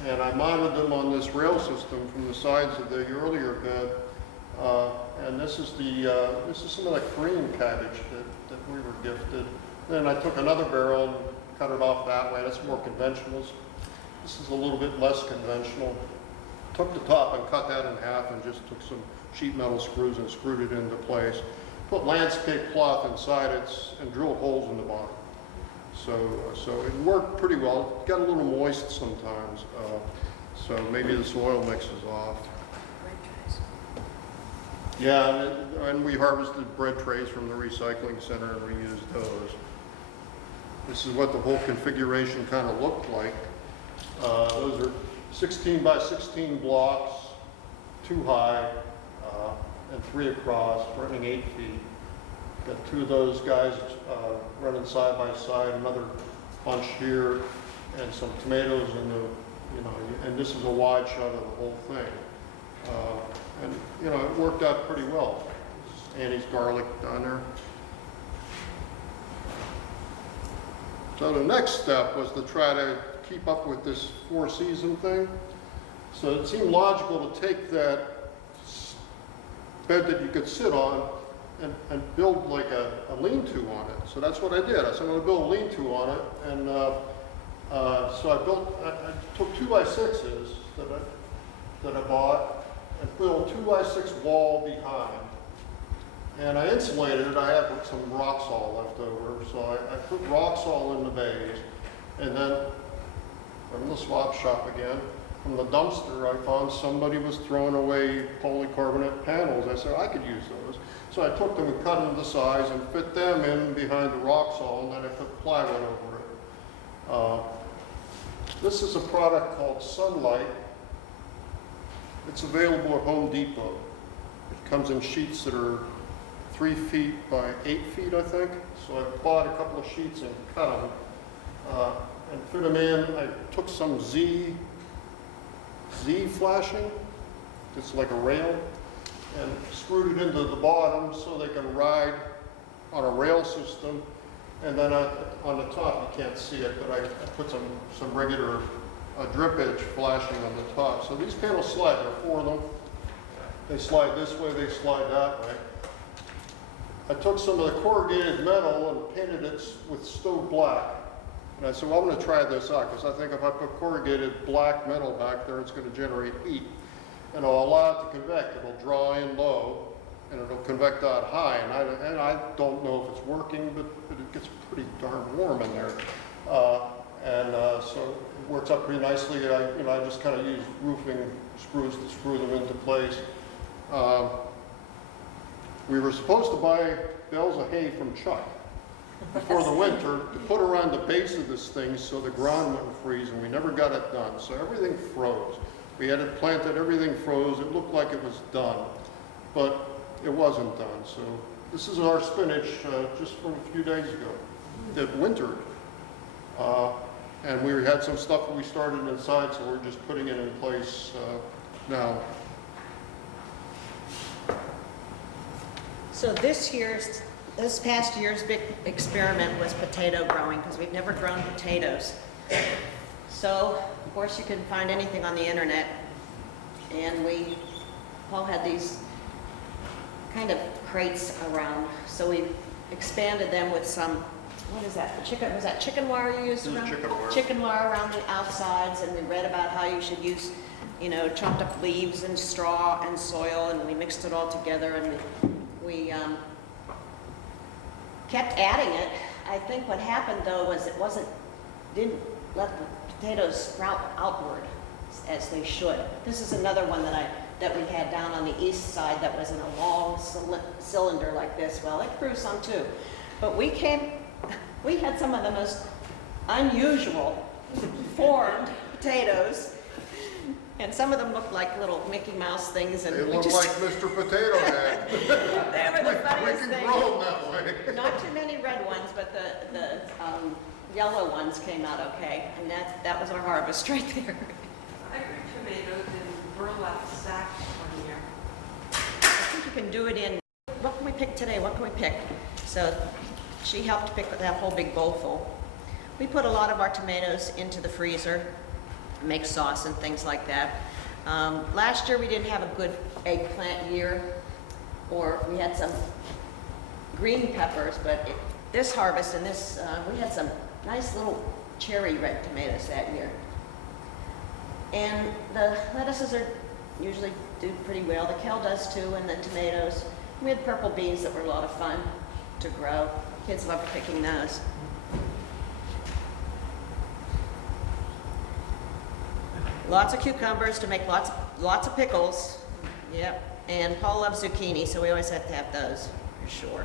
And I mounted them on this rail system from the sides of the earlier bed. And this is some of the Korean cabbage that we were gifted. Then I took another barrel and cut it off that way. That's more conventional. This is a little bit less conventional. Took the top and cut that in half and just took some sheet metal screws and screwed it into place. Put landscape cloth inside it and drilled holes in the bottom. So it worked pretty well. It got a little moist sometimes, so maybe the soil mixes off. Yeah, and we harvested bread trays from the recycling center and reused those. This is what the whole configuration kind of looked like. Those are 16 by 16 blocks, 2 high, and 3 across, running 8 feet. Got 2 of those guys running side by side, another bunch here, and some tomatoes in the, and this is a wide shot of the whole thing. And it worked out pretty well. This is Annie's garlic down there. So the next step was to try to keep up with this 4-season thing. So it seemed logical to take that bed that you could sit on and build like a lean-to on it. So that's what I did. I said I'm going to build a lean-to on it, and so I took 2x6s that I bought and built a 2x6 wall behind. And I insulated it. I had some rock salt left over, so I put rock salt in the bays, and then from the swap shop again, from the dumpster, I found somebody was throwing away polycarbonate panels. I said, I could use those. So I took them and cut them to size and fit them in behind the rock saw, and then I put plywood over it. This is a product called Sunlight. It's available at Home Depot. It comes in sheets that are 3 feet by 8 feet, I think. So I bought a couple of sheets and cut them and fit them in. I took some Z flashing, it's like a rail, and screwed it into the bottom so they can ride on a rail system. And then on the top, you can't see it, but I put some regular drip edge flashing on the top. So these panels slide, there are 4 of them. They slide this way, they slide that way. I took some of the corrugated metal and painted it with stove black. And I said, well, I'm going to try this out, because I think if I put corrugated black metal back there, it's going to generate heat. And I'll allow it to convect. It'll draw in low, and it'll convect out high. And I don't know if it's working, but it gets pretty darn warm in there. So it works out pretty nicely. I just kind of use roofing screws to screw them into place. We were supposed to buy bales of hay from Chuck before the winter to put around the base of this thing so the ground wouldn't freeze, and we never got it done. So everything froze. We had it planted, everything froze. It looked like it was done, but it wasn't done. So this is our spinach just from a few days ago. It wintered. And we had some stuff that we started inside, so we're just putting it in place now. So this past year's big experiment was potato growing, because we've never grown potatoes. So, of course, you can find anything on the internet. And Paul had these kind of crates around. So we expanded them with some, what is that? Was that chicken wire you used? Chicken wire. Chicken wire around the outsides, and we read about how you should use, chopped up leaves and straw and soil, and we mixed it all together, and we kept adding it. I think what happened though was didn't let the potatoes sprout outward as they should. This is another one that we had down on the east side that was in a long cylinder like this. Well, it grew some too, but we had some of the most unusual formed potatoes, and some of them looked like little Mickey Mouse things. And They look like Mr. Potato Head. They were the funniest We thing. can grow them that way. Not too many red ones, but the yellow ones came out okay, and that was our harvest right there. I grew tomatoes in burlap sacks one year. I think you can do it in, what can we pick today? What can we pick? So she helped pick that whole big bowl full. We put a lot of our tomatoes into the freezer, make sauce and things like that. Last year we didn't have a good eggplant year, or we had some green peppers, but this harvest and we had some nice little cherry red tomatoes that year. And the lettuces usually do pretty well. The kale does too, and the tomatoes. We had purple beans that were a lot of fun to grow. Kids loved picking those. Lots of cucumbers to make lots of pickles. Yep. And Paul loves zucchini, so we always have to have those for sure.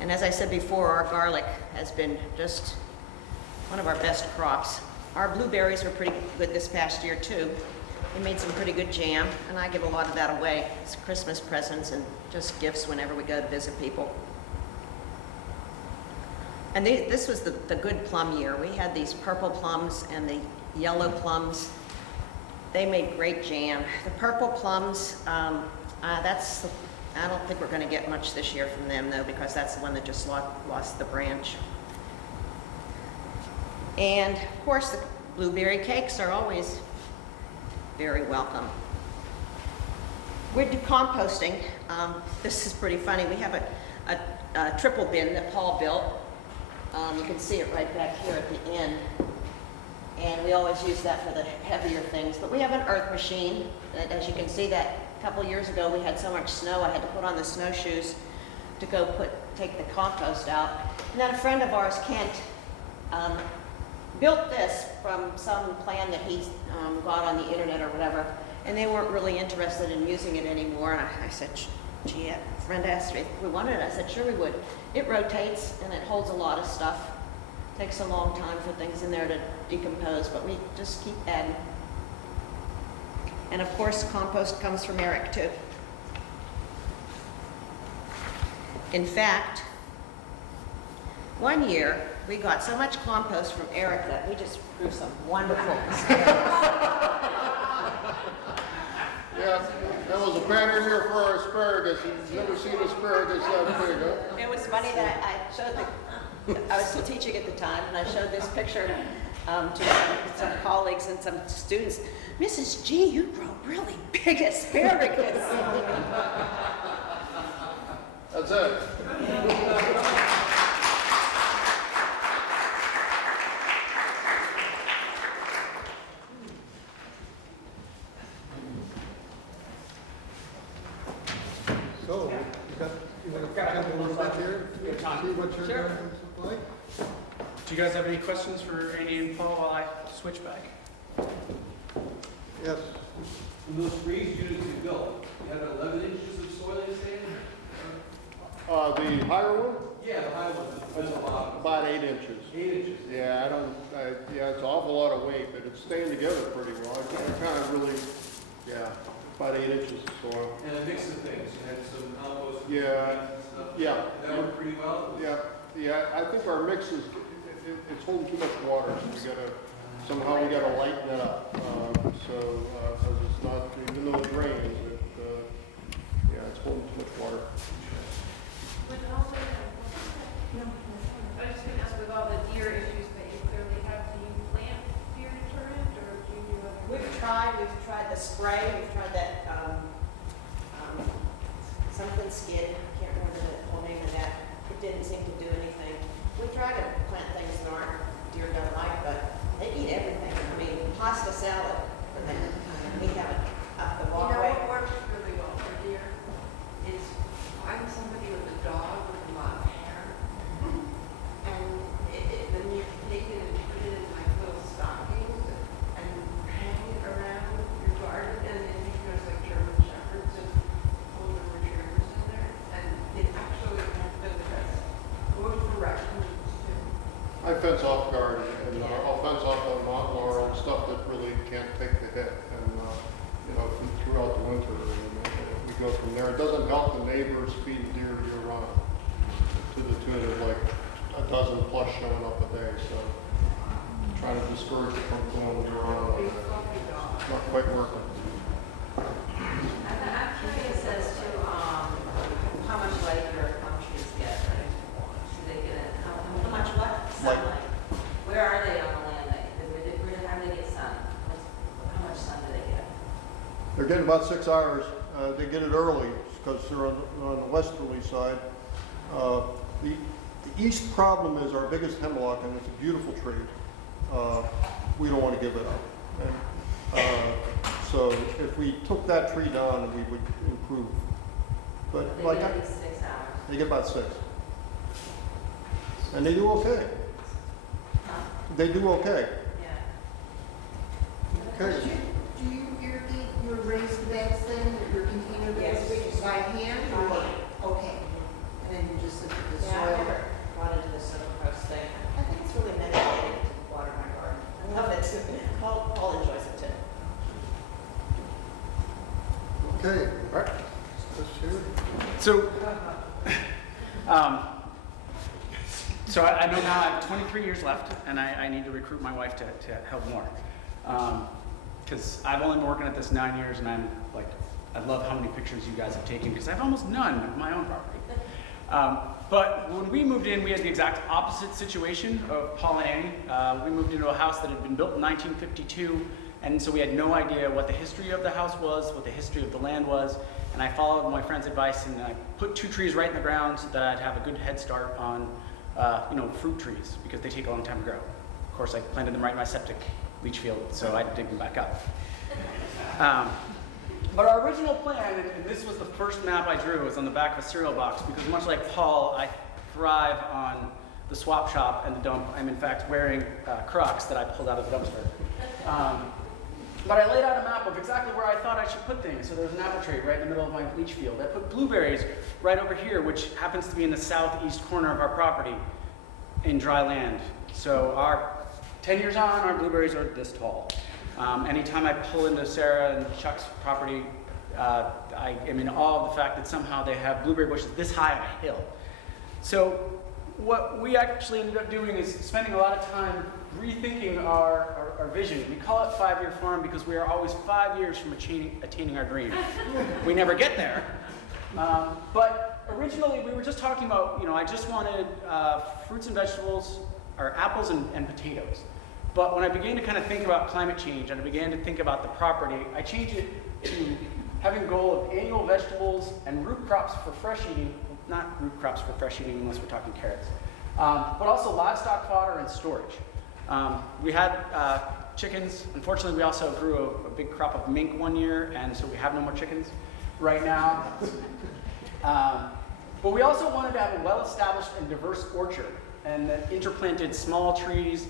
And as I said before, our garlic has been just one of our best crops. Our blueberries were pretty good this past year too. We made some pretty good jam, and I give a lot of that away as Christmas presents and just gifts whenever we go to visit people. And this was the good plum year. We had these purple plums and the yellow plums. They made great jam. The purple plums, I don't think we're going to get much this year from them though, because that's the one that just lost the branch. And of course, the blueberry cakes are always very welcome. We do composting. This is pretty funny. We have a triple bin that Paul built. You can see it right back here at the end. And we always use that for the heavier things. But we have an earth machine. And as you can see, that a couple years ago we had so much snow I had to put on the snowshoes to go take the compost out. And then a friend of ours, Kent, built this from some plan that he got on the internet or whatever, and they weren't really interested in using it anymore. And I said, gee, a friend asked me if we wanted it. I said, sure we would. It rotates and it holds a lot of stuff. Takes a long time for things in there to decompose, but we just keep adding. And of course, compost comes from Eric too. In fact, one year we got so much compost from Eric that we just grew some wonderful Yeah, that was a banner year for our asparagus. You've never seen asparagus that big, huh? It was funny that I showed I was still teaching at the time, and I showed this picture to some colleagues and some students. Mrs. G, you grow really big asparagus. That's it. So, you want to jump a little bit here? Good time. See what your Sure. guys look like? Do you guys have any questions for Andy and Paul while I switch back? Yes. When those raised units you built, you had 11 inches of soil you say? The higher one, Yeah, the high one was about about 8 inches. 8 inches. Yeah, yeah, it's an awful lot of weight, but it's staying together pretty well. I kind of really, yeah, about 8 inches of soil. And a mix of things, you had some compost and Yeah. and stuff. Yeah. That worked pretty well? Yeah, I think our mix is, it's holding too much water, so somehow we gotta lighten it up. Because it's not, even though it rains, yeah, it's holding too much water. With all the, I was just gonna ask, with all the deer issues that you clearly have, do you plant deer deterrent, or do you? We've tried the spray, we've tried that, something skid, I can't remember the whole name of that. It didn't seem to do anything. We tried to plant things in our deer don't like, but they eat everything. I mean, pasta salad for them. We have it up the You know walkway. what works really well for deer is find somebody with a dog with a lot of hair. And then you take it and put it in like little stockings and hang it around your garden. And then you there's like German shepherds and golden retrievers in there. And it actually has been the best. It works for raccoons too. I fence off garden, and I'll fence off on mountain laurel and stuff that really can't take the hit, and, throughout the winter, and we go from there. It doesn't help the neighbors feed deer year-round, to the tune of like a dozen plus showing up a day, so trying to discourage it from going year-round. Big fluffy dog. It's not quite working. I'm curious as to how much light your plum trees get. Do they get it? How much what? Sunlight. Where are they on the land? How do they get sun? How much sun do they get? They're getting about 6 hours. They get it early because they're on the westerly side. The east problem is our biggest hemlock, and it's a beautiful tree. We don't want to give it up. And, so if we took that tree down, we would improve. But They like get at least 6 hours. they get about 6, and they do okay. Huh? They do okay. Yeah. Okay. Do you irrigate your raised beds then, your container beds, Yes. by hand or what? Okay. And then you just look at the Yeah, I've soil. never gone into this sort of gross thing. I think it's really meditating to water my garden. I love it too. Paul enjoys it too. Okay. This here. So, I know now I have 23 years left, and I need to recruit my wife to help more. Because I've only been working at this 9 years, and I'm like, I love how many pictures you guys have taken, because I have almost none of my own property. But when we moved in, we had the exact opposite situation of Paul and Annie. We moved into a house that had been built in 1952, and so we had no idea what the history of the house was, what the history of the land was, and I followed my friend's advice, and I put 2 trees right in the ground so that I'd have a good head start on, fruit trees, because they take a long time to grow. Of course, I planted them right in my septic leach field, so I had to dig them back up. But our original plan, and this was the first map I drew, was on the back of a cereal box, because much like Paul, I thrive on the the swap shop and the dump, I'm in fact wearing Crocs that I pulled out of the dumpster. But I laid out a map of exactly where I thought I should put things. So there's an apple tree right in the middle of my leach field. I put blueberries right over here, which happens to be in the southeast corner of our property in dry land. So 10 years on, our blueberries are this tall. Anytime I pull into Sarah and Chuck's property, I am in awe of the fact that somehow they have blueberry bushes this high on a hill. So what we actually ended up doing is spending a lot of time rethinking our vision. We call it 5-year farm because we are always 5 years from attaining our dream. We never get there. But originally we were just talking about, I just wanted fruits and vegetables, or apples and potatoes. But when I began to kind of think about climate change and I began to think about the property, I changed it to having a goal of annual vegetables and root crops for fresh eating, not root crops for fresh eating unless we're talking carrots, but also livestock fodder and storage. We had chickens. Unfortunately, we also grew a big crop of mink one year, and so we have no more chickens right now. But we also wanted to have a well-established and diverse orchard, and that interplanted small trees,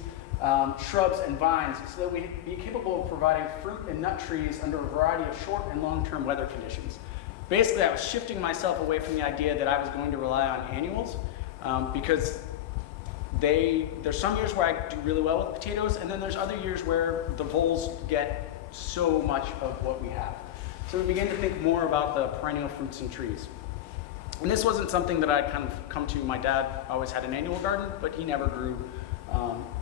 shrubs, and vines so that we'd be capable of providing fruit and nut trees under a variety of short and long-term weather conditions. Basically, I was shifting myself away from the idea that I was going to rely on annuals because there's some years where I do really well with potatoes, and then there's other years where the voles get so much of what we have. So we began to think more about the perennial fruits and trees. And this wasn't something that I'd kind of come to. My dad always had an annual garden, but he never grew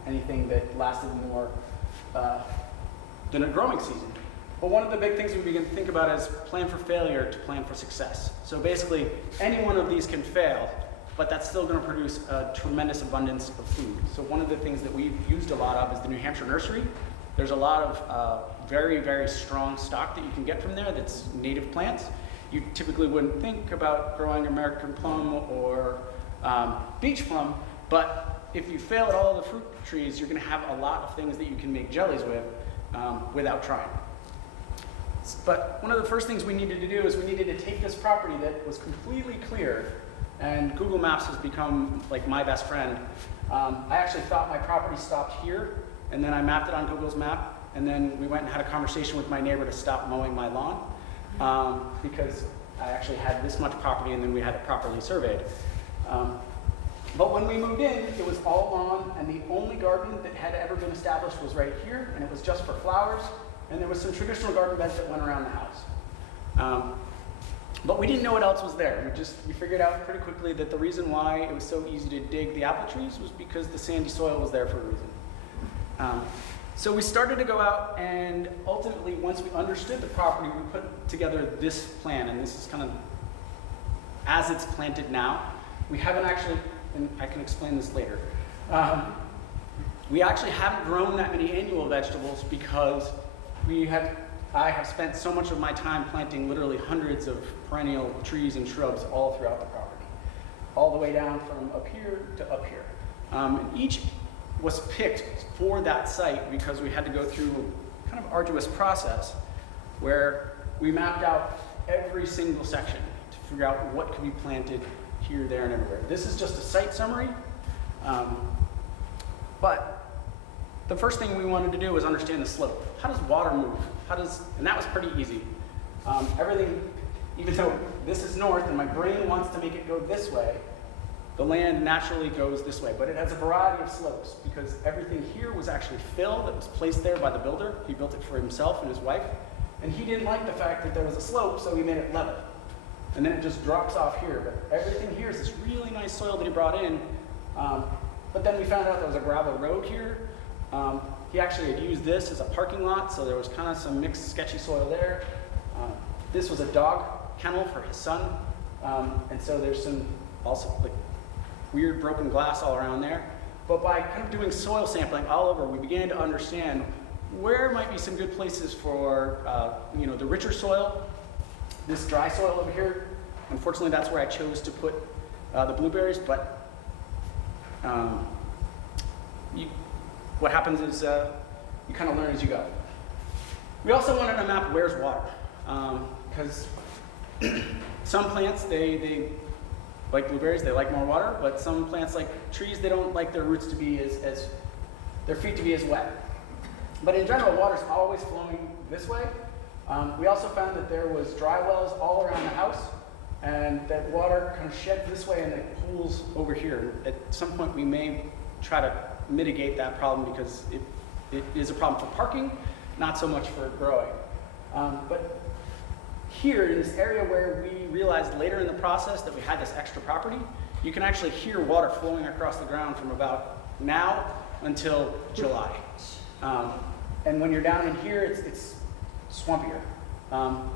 anything that lasted more than a growing season. But one of the big things we begin to think about is plan for failure to plan for success. So basically, any one of these can fail, but that's still going to produce a tremendous abundance of food. So one of the things that we've used a lot of is the New Hampshire nursery. There's a lot of very, very strong stock that you can get from there that's native plants. You typically wouldn't think about growing American plum or beach plum, but if you fail at all the fruit trees, you're going to have a lot of things that you can make jellies with without trying. But one of the first things we needed to do is we needed to take this property that was completely clear, and Google Maps has become like my best friend. I actually thought my property stopped here, and then I mapped it on Google's map, and then we went and had a conversation with my neighbor to stop mowing my lawn because I actually had this much property and then we had it properly surveyed. But when we moved in, it was all lawn, and the only garden that had ever been established was right here, and it was just for flowers, and there was some traditional garden beds that went around the house. But we didn't know what else was there. We figured out pretty quickly that the reason why it was so easy to dig the apple trees was because the sandy soil was there for a reason. So we started to go out, and ultimately, once we understood the property, we put together this plan, and this is kind of as it's planted now. We haven't actually, and I can explain this later, we actually haven't grown that many annual vegetables because I have spent so much of my time planting literally hundreds of perennial trees and shrubs all throughout the property, all the way down from up here to up here. And each was picked for that site because we had to go through a kind of arduous process where we mapped out every single section to figure out what could be planted here, there, and everywhere. This is just a site summary, but the first thing we wanted to do was understand the slope. How does water move? And that was pretty easy. Everything, even though this is north and my brain wants to make it go this way, the land naturally goes this way, but it has a variety of slopes because everything here was actually fill that was placed there by the builder. He built it for himself and his wife, and he didn't like the fact that there was a slope, so he made it level. And then it just drops off here, but everything here is this really nice soil that he brought in. But then we found out there was a gravel road here. He actually had used this as a parking lot, so there was kind of some mixed sketchy soil there. This was a dog kennel for his son, and so there's some also like weird broken glass all around there. But by kind of doing soil sampling all over, we began to understand where might be some good places for the richer soil. This dry soil over here, unfortunately that's where I chose to put the blueberries, but what happens is you kind of learn as you go. We also wanted to map where's water, because some plants, they like blueberries, they like more water, but some plants like trees, they don't like their roots to be their feet to be as wet. But in general, water's always flowing this way. We also found that there was dry wells all around the house, and that water kind of sheds this way and it pools over here. At some point, we may try to mitigate that problem because it is a problem for parking, not so much for growing. But here in this area where we realized later in the process that we had this extra property, you can actually hear water flowing across the ground from about now until July. And when you're down in here, it's swampier.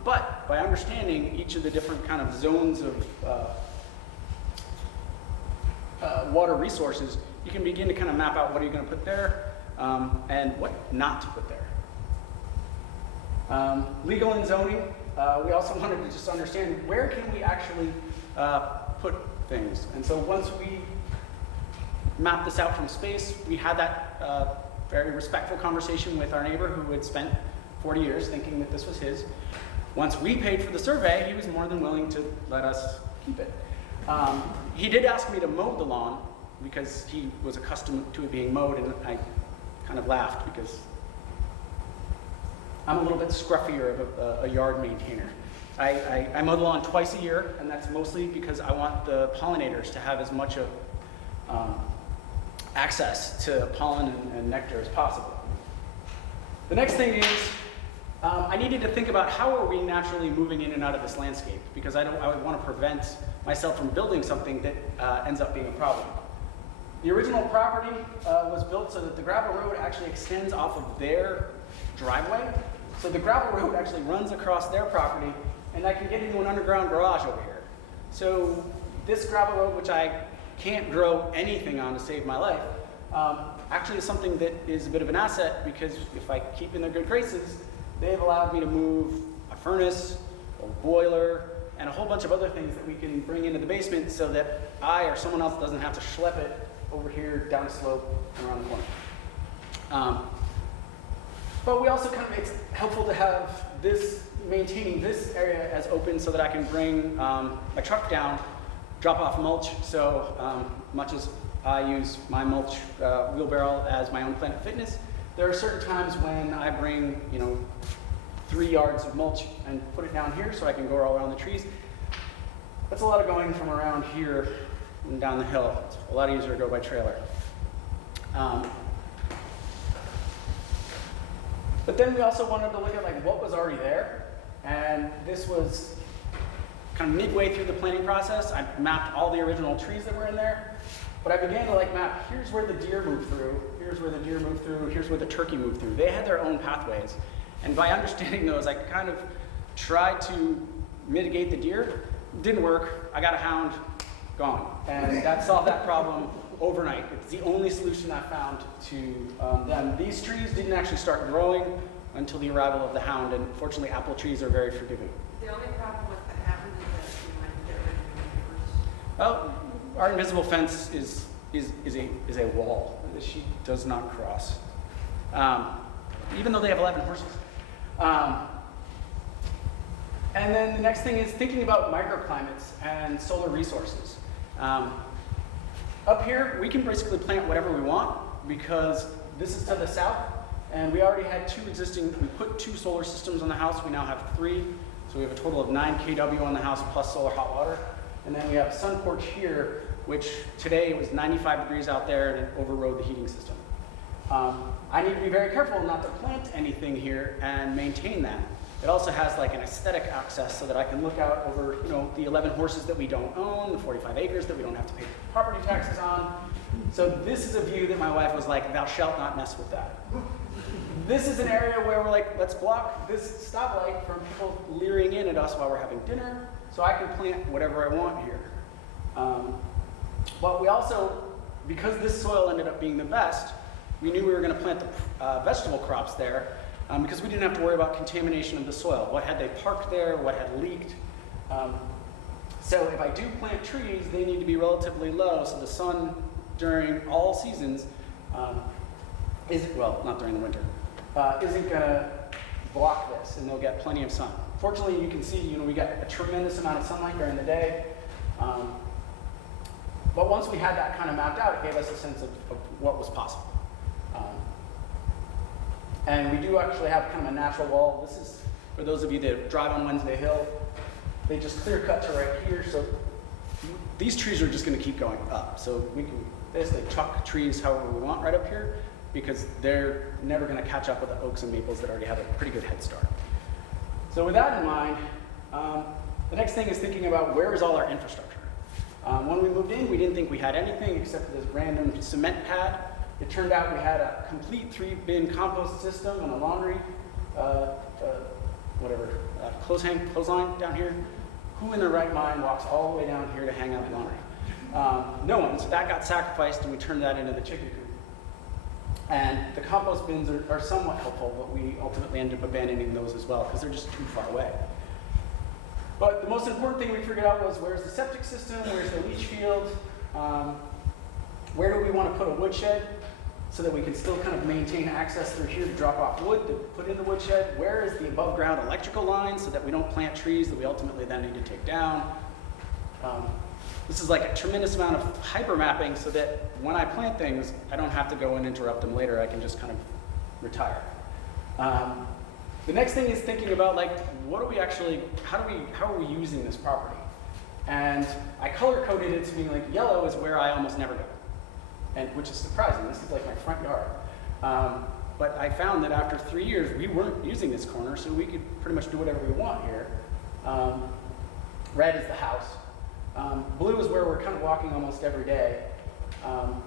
But by understanding each of the different kind of zones of water resources, you can begin to kind of map out what are you going to put there and what not to put there. Legal and zoning, we also wanted to just understand where can we actually put things. And so once we mapped this out from space, we had that very respectful conversation with our neighbor who had spent 40 years thinking that this was his. Once we paid for the survey, he was more than willing to let us keep it. He did ask me to mow the lawn because he was accustomed to it being mowed, and I kind of laughed because I'm a little bit scruffier of a yard maintainer. I mow the lawn twice a year, and that's mostly because I want the pollinators to have as much of access to pollen and nectar as possible. The next thing is, I needed to think about how are we naturally moving in and out of this landscape, because I would want to prevent myself from building something that ends up being a problem. The original property was built so that the gravel road actually extends off of their driveway. So the gravel road actually runs across their property, and I can get into an underground garage over here. So this gravel road, which I can't grow anything on to save my life, actually is something that is a bit of an asset, because if I keep in their good graces, they've allowed me to move a furnace, a boiler, and a whole bunch of other things that we can bring into the basement so that I or someone else doesn't have to schlep it over here down the slope and around the corner. But we also it's helpful to have maintaining this area as open so that I can bring my truck down, drop off mulch. So much as I use my mulch wheelbarrow as my own Planet Fitness, there are certain times when I bring 3 yards of mulch and put it down here so I can go all around the trees. That's a lot of going from around here and down the hill. It's a lot easier to go by trailer. But then we also wanted to look at what was already there, and this was kind of midway through the planning process. I mapped all the original trees that were in there, but I began to map, here's where the deer moved through, here's where the deer moved through, here's where the turkey moved through. They had their own pathways, and by understanding those, I kind of tried to mitigate the deer. Didn't work. I got a hound, gone, and that solved that problem overnight. It's the only solution I found to them. These trees didn't actually start growing until the arrival of the hound, and fortunately apple trees are very forgiving. The only problem with that happened is that you might get rid of the neighbors. Oh, our invisible fence is a wall that she does not cross, even though they have 11 horses. And then the next thing is thinking about microclimates and solar resources. Up here, we can basically plant whatever we want because this is to the south, and we already had we put 2 solar systems on the house. We now have 3, so we have a total of 9 kW on the house plus solar hot water. And then we have a sun porch here, which today it was 95 degrees out there and it overrode the heating system. I need to be very careful not to plant anything here and maintain that. It also has an aesthetic access so that I can look out over the 11 horses that we don't own, the 45 acres that we don't have to pay property taxes on. So this is a view that my wife was like, thou shalt not mess with that. This is an area where we're like, let's block this stoplight from people leering in at us while we're having dinner, so I can plant whatever I want here. But we also, because this soil ended up being the best, we knew we were going to plant the vegetable crops there because we didn't have to worry about contamination of the soil. What had they parked there? What had leaked? So if I do plant trees, they need to be relatively low so the sun during all seasons not during the winter, isn't going to block this, and they'll get plenty of sun. Fortunately, you can see, we get a tremendous amount of sunlight during the day. But once we had that kind of mapped out, it gave us a sense of what was possible. And we do actually have kind of a natural wall. This is, for those of you that drive on Wednesday Hill, they just clear cut to right here. So these trees are just going to keep going up. So we can basically chuck trees however we want right up here, because they're never going to catch up with the oaks and maples that already have a pretty good head start. So with that in mind, the next thing is thinking about where is all our infrastructure. When we moved in, we didn't think we had anything except for this random cement pad. It turned out we had a complete 3-bin compost system and a laundry, clothesline down here. Who in their right mind walks all the way down here to hang out laundry? No one, so that got sacrificed and we turned that into the chicken coop. And the compost bins are somewhat helpful, but we ultimately ended up abandoning those as well because they're just too far away. But the most important thing we figured out was where's the septic system, where's the leach field, where do we want to put a woodshed so that we can still kind of maintain access through here to drop off wood to put in the woodshed, where is the above ground electrical line so that we don't plant trees that we ultimately then need to take down. This is like a tremendous amount of hyper mapping so that when I plant things, I don't have to go and interrupt them later, I can just kind of retire. The next thing is thinking about like, what do we actually, how are we using this property? And I color coded it to being like, yellow is where I almost never go. And which is surprising, this is like my front yard. But I found that after 3 years, we weren't using this corner, so we could pretty much do whatever we want here. Red is the house. Blue is where we're kind of walking almost every day. And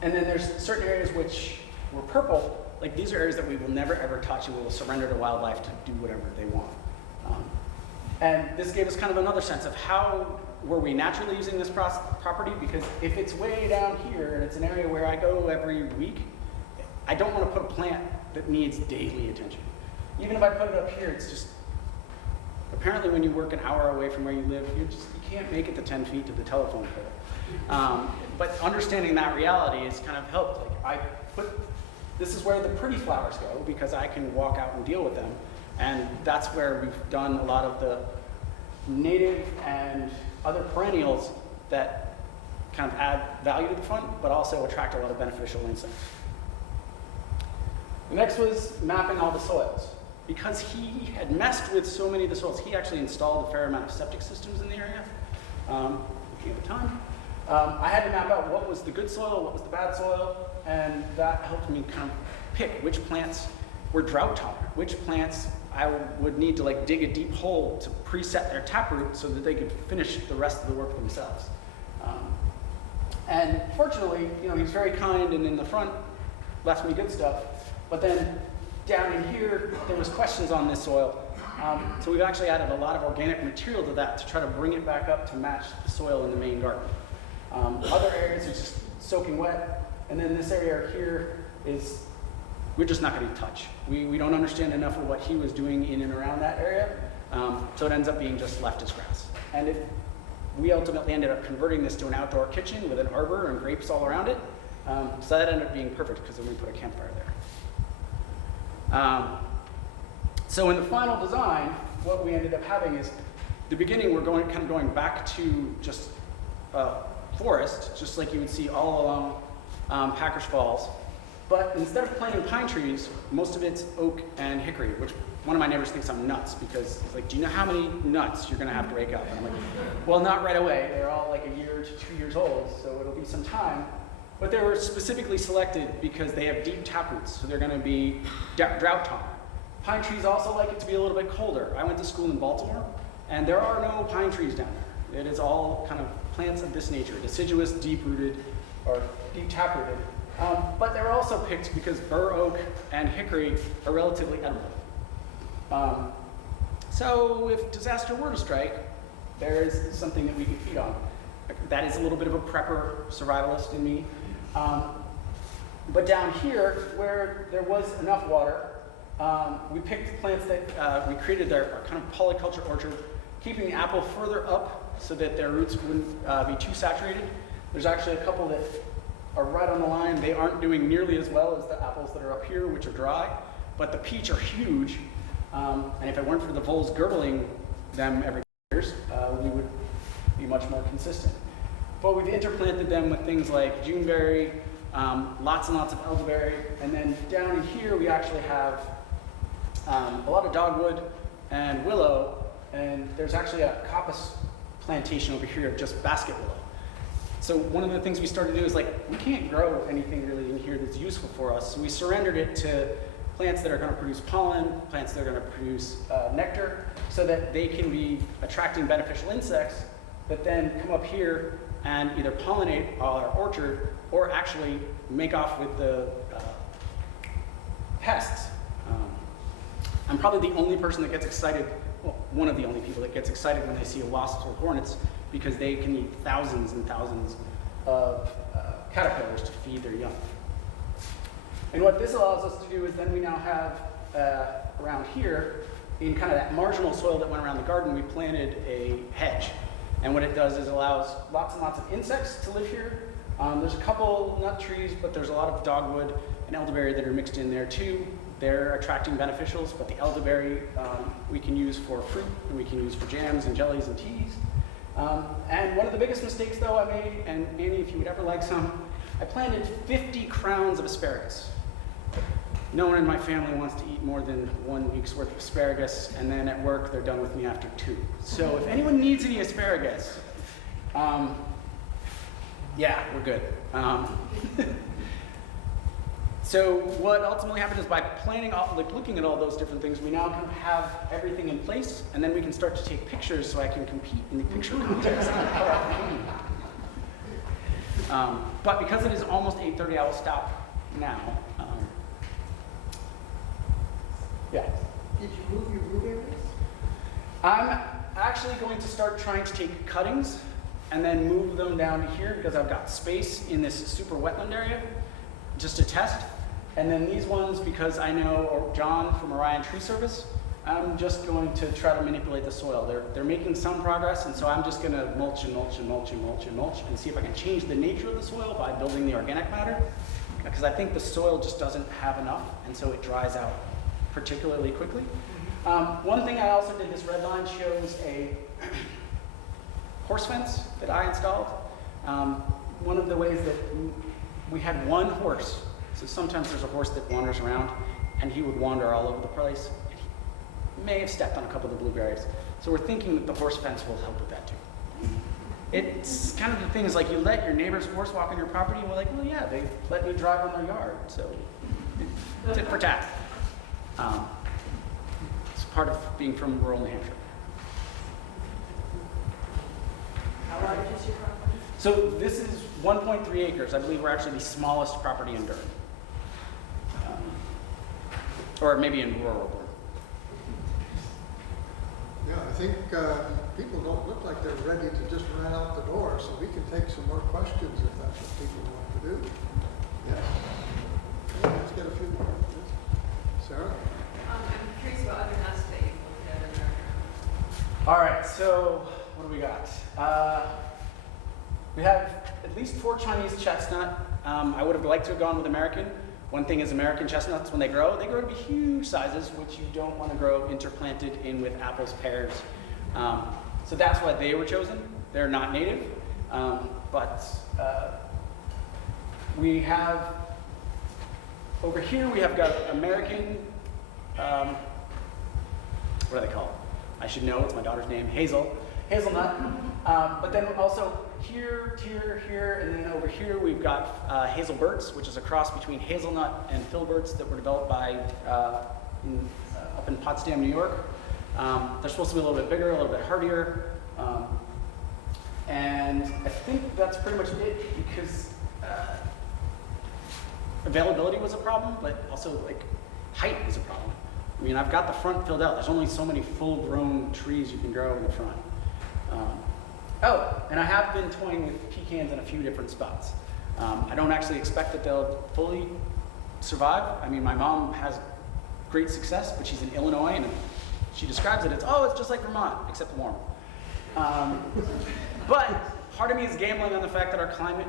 then there's certain areas which were purple. Like these are areas that we will never ever touch and we will surrender to wildlife to do whatever they want. And this gave us kind of another sense of how were we naturally using this property, because if it's way down here and it's an area where I go every week, I don't want to put a plant that needs daily attention. Even if I put it up here, it's just, apparently when you work an hour away from where you live, you can't make it the 10 feet to the telephone pole. But understanding that reality has kind of helped. Like this is where the pretty flowers go because I can walk out and deal with them. And that's where we've done a lot of the native and other perennials that kind of add value to the front, but also attract a lot of beneficial insects. The next was mapping all the soils. Because he had messed with so many of the soils, he actually installed a fair amount of septic systems in the area, looking at the time. I had to map out what was the good soil, what was the bad soil, and that helped me kind of pick which plants were drought tolerant, which plants I would need to like dig a deep hole to preset their taproot so that they could finish the rest of the work themselves. And fortunately, he was very kind and in the front left me good stuff. But then down in here, there was questions on this soil. So we've actually added a lot of organic material to that to try to bring it back up to match the soil in the main garden. Other areas are just soaking wet. And then this area here is, we're just not going to touch. We don't understand enough of what he was doing in and around that area. So it ends up being just left as grass. And we ultimately ended up converting this to an outdoor kitchen with an arbor and grapes all around it. So that ended up being perfect because then we put a campfire there. So in the final design, what we ended up having is the beginning, we're kind of going back to just forest, just like you would see all along Packers Falls. But instead of planting pine trees, most of it's oak and hickory, which one of my neighbors thinks I'm nuts because he's like, do you know how many nuts you're gonna have to rake up? And I'm like, well, not right away. They're all like 1 year to 2 years old, so it'll be some time. But they were specifically selected because they have deep taproots, so they're gonna be drought tolerant. Pine trees also like it to be a little bit colder. I went to school in Baltimore, and there are no pine trees down there. It is all kind of plants of this nature, deciduous, deep-rooted, or deep taprooted. But they're also picked because bur oak and hickory are relatively edible. So if disaster were to strike, there is something that we can feed on. That is a little bit of a prepper survivalist in me. But down here, where there was enough water, we picked plants that we created our kind of polyculture orchard, keeping the apple further up so that their roots wouldn't be too saturated. There's actually a couple that are right on the line. They aren't doing nearly as well as the apples that are up here, which are dry, but the peach are huge. And if it weren't for the voles girdling them every 2 years, we would be much more consistent. but we've interplanted them with things like Juneberry, lots and lots of elderberry, and then down in here we actually have a lot of dogwood and willow, and there's actually a coppice plantation over here of just basket willow. So one of the things we started to do is like, we can't grow anything really in here that's useful for us, so we surrendered it to plants that are going to produce pollen, plants that are going to produce nectar, so that they can be attracting beneficial insects that then come up here and either pollinate our orchard or actually make off with the pests. I'm probably the only person that gets excited, well, one of the only people that gets excited when they see wasps or hornets, because they can eat thousands and thousands of caterpillars to feed their young. And what this allows us to do is then we now have around here, in kind of that marginal soil that went around the garden, we planted a hedge. And what it does is allows lots and lots of insects to live here. There's a couple nut trees, but there's a lot of dogwood and elderberry that are mixed in there too. They're attracting beneficials, but the elderberry we can use for fruit, and we can use for jams and jellies and teas. And one of the biggest mistakes though I made, and Annie, if you would ever like some, I planted 50 crowns of asparagus. No one in my family wants to eat more than 1 week's worth of asparagus, and then at work they're done with me after 2. So if anyone needs any asparagus, yeah, we're good. So what ultimately happened is by planning, looking at all those different things, we now can have everything in place, and then we can start to take pictures so I can compete in the picture contest. But because it is almost 8:30, I will stop now. Yeah. Did you move your blueberries? I'm actually going to start trying to take cuttings and then move them down to here because I've got space in this super wetland area just to test. And then these ones, because I know John from Orion Tree Service, I'm just going to try to manipulate the soil. They're making some progress, and so I'm just going to mulch and mulch and mulch and mulch and mulch and see if I can change the nature of the soil by building the organic matter, because I think the soil just doesn't have enough, and so it dries out particularly quickly. One thing I also did, this red line shows a horse fence that I installed. One of the ways that we had one horse, so sometimes there's a horse that wanders around, and he would wander all over the place. He may have stepped on a couple of the blueberries. So we're thinking that the horse fence will help with that too. It's kind of the thing is like you let your neighbor's horse walk on your property, and we're like, well, yeah, they let me drive on their yard, so tit for tat. It's part of being from rural New Hampshire. How large is your property? So this is 1.3 acres. I believe we're actually the smallest property in Durham. Or maybe in rural Durham. Yeah, I think people don't look like they're ready to just run out the door, so we can take some more questions if that's what people want to do. Yes. Okay, let's get a few more. Sarah? I'm curious about other nuts that you've looked at in there. All right, so what do we got? We have at least 4 Chinese chestnut. I would have liked to have gone with American. One thing is American chestnuts, when they grow to be huge sizes, which you don't want to grow interplanted in with apples, pears. So that's why they were chosen. They're not native, but we have, over here we have got American, what are they called? I should know, it's my daughter's name, hazelnut. But then also here, and then over here we've got hazelberts, which is a cross between hazelnut and filberts that were developed by up in Potsdam, New York. They're supposed to be a little bit bigger, a little bit hardier, and I think that's pretty much it because availability was a problem, but also like height is a problem. I mean, I've got the front filled out. There's only so many full-grown trees you can grow in the front. Oh, and I have been toying with pecans in a few different spots. I don't actually expect that they'll fully survive. I mean, my mom has great success, but she's in Illinois, and she describes it as, oh, it's just like Vermont, except warm. But part of me is gambling on the fact that our climate,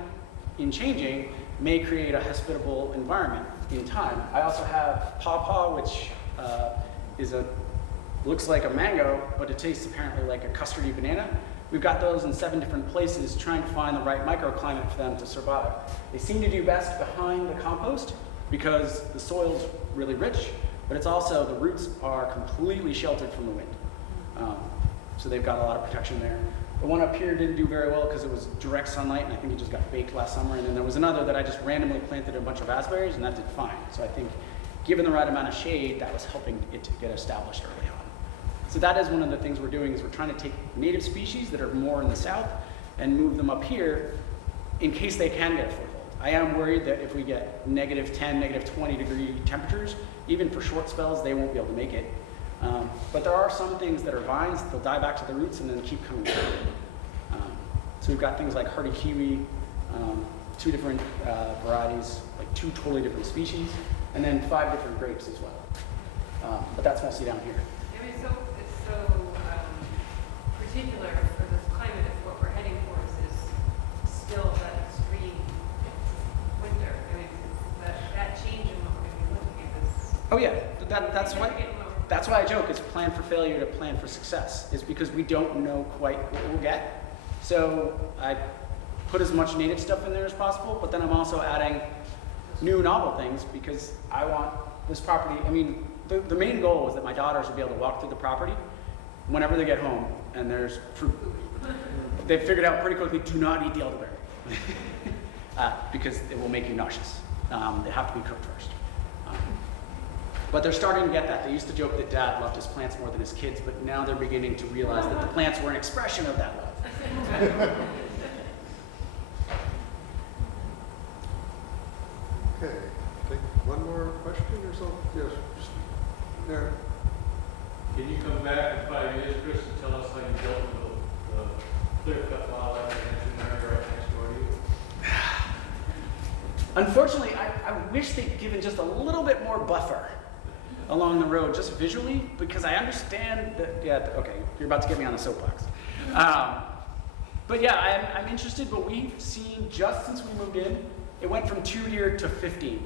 in changing, may create a hospitable environment in time. I also have pawpaw, which looks like a mango, but it tastes apparently like a custardy banana, We've got those in 7 different places, trying to find the right microclimate for them to survive. They seem to do best behind the compost because the soil's really rich, but it's also, the roots are completely sheltered from the wind. So they've got a lot of protection there. The one up here didn't do very well because it was direct sunlight, and I think it just got baked last summer. And then there was another that I just randomly planted a bunch of raspberries, and that did fine. So I think, given the right amount of shade, that was helping it to get established early on. So that is one of the things we're doing, is we're trying to take native species that are more in the south and move them up here in case they can get a foothold. I am worried that if we get -10, -20 degree temperatures, even for short spells, they won't be able to make it. But there are some things that are vines, they'll die back to the roots and then keep coming back. So we've got things like hardy kiwi, 2 different varieties, like 2 totally different species, and then 5 different grapes as well. But that's mostly down here. I mean, it's so particular for this climate if what we're heading towards is still that extreme winter. I mean, that change in what we're going to be looking at is. Oh yeah, that's why I joke, it's plan for failure to plan for success, is because we don't know quite what we'll get. So I put as much native stuff in there as possible, but then I'm also adding new novel things because I want this property, I mean, the main goal is that my daughters will be able to walk through the property whenever they get home and there's fruit. They've figured out pretty quickly, do not eat the elderberry because it will make you nauseous. They have to be cooked first. But they're starting to get that. They used to joke that Dad loved his plants more than his kids, but now they're beginning to realize that the plants were an expression of that love. Okay, take one more question or so? Yes, there. Can you come back in 5 years, Chris, and tell us how you dealt with the clear-cut wildlife management area right next door to you? Unfortunately, I wish they'd given just a little bit more buffer along the road, just visually, because I understand that, yeah, okay, you're about to get me on a soapbox. But yeah, I'm interested, but we've seen, just since we moved in, it went from 2 deer to 15.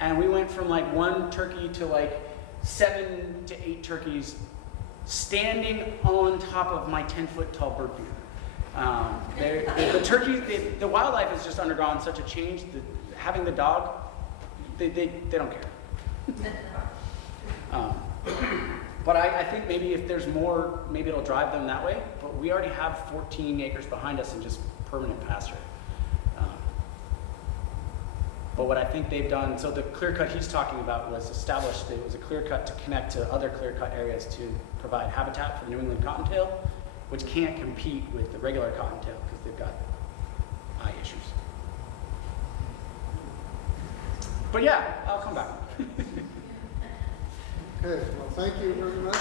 And we went from like 1 turkey to like 7 to 8 turkeys standing on top of my 10-foot tall bird feeder. The turkey, the wildlife has just undergone such a change that having the dog, they don't care. But I think maybe if there's more, maybe it'll drive them that way. But we already have 14 acres behind us in just permanent pasture. But what I think they've done, so the clear cut he's talking about was established, it was a clear cut to connect to other clear cut areas to provide habitat for the New England cottontail, which can't compete with the regular cottontail because they've got eye issues. But yeah, I'll come back. Okay, well, thank you very much.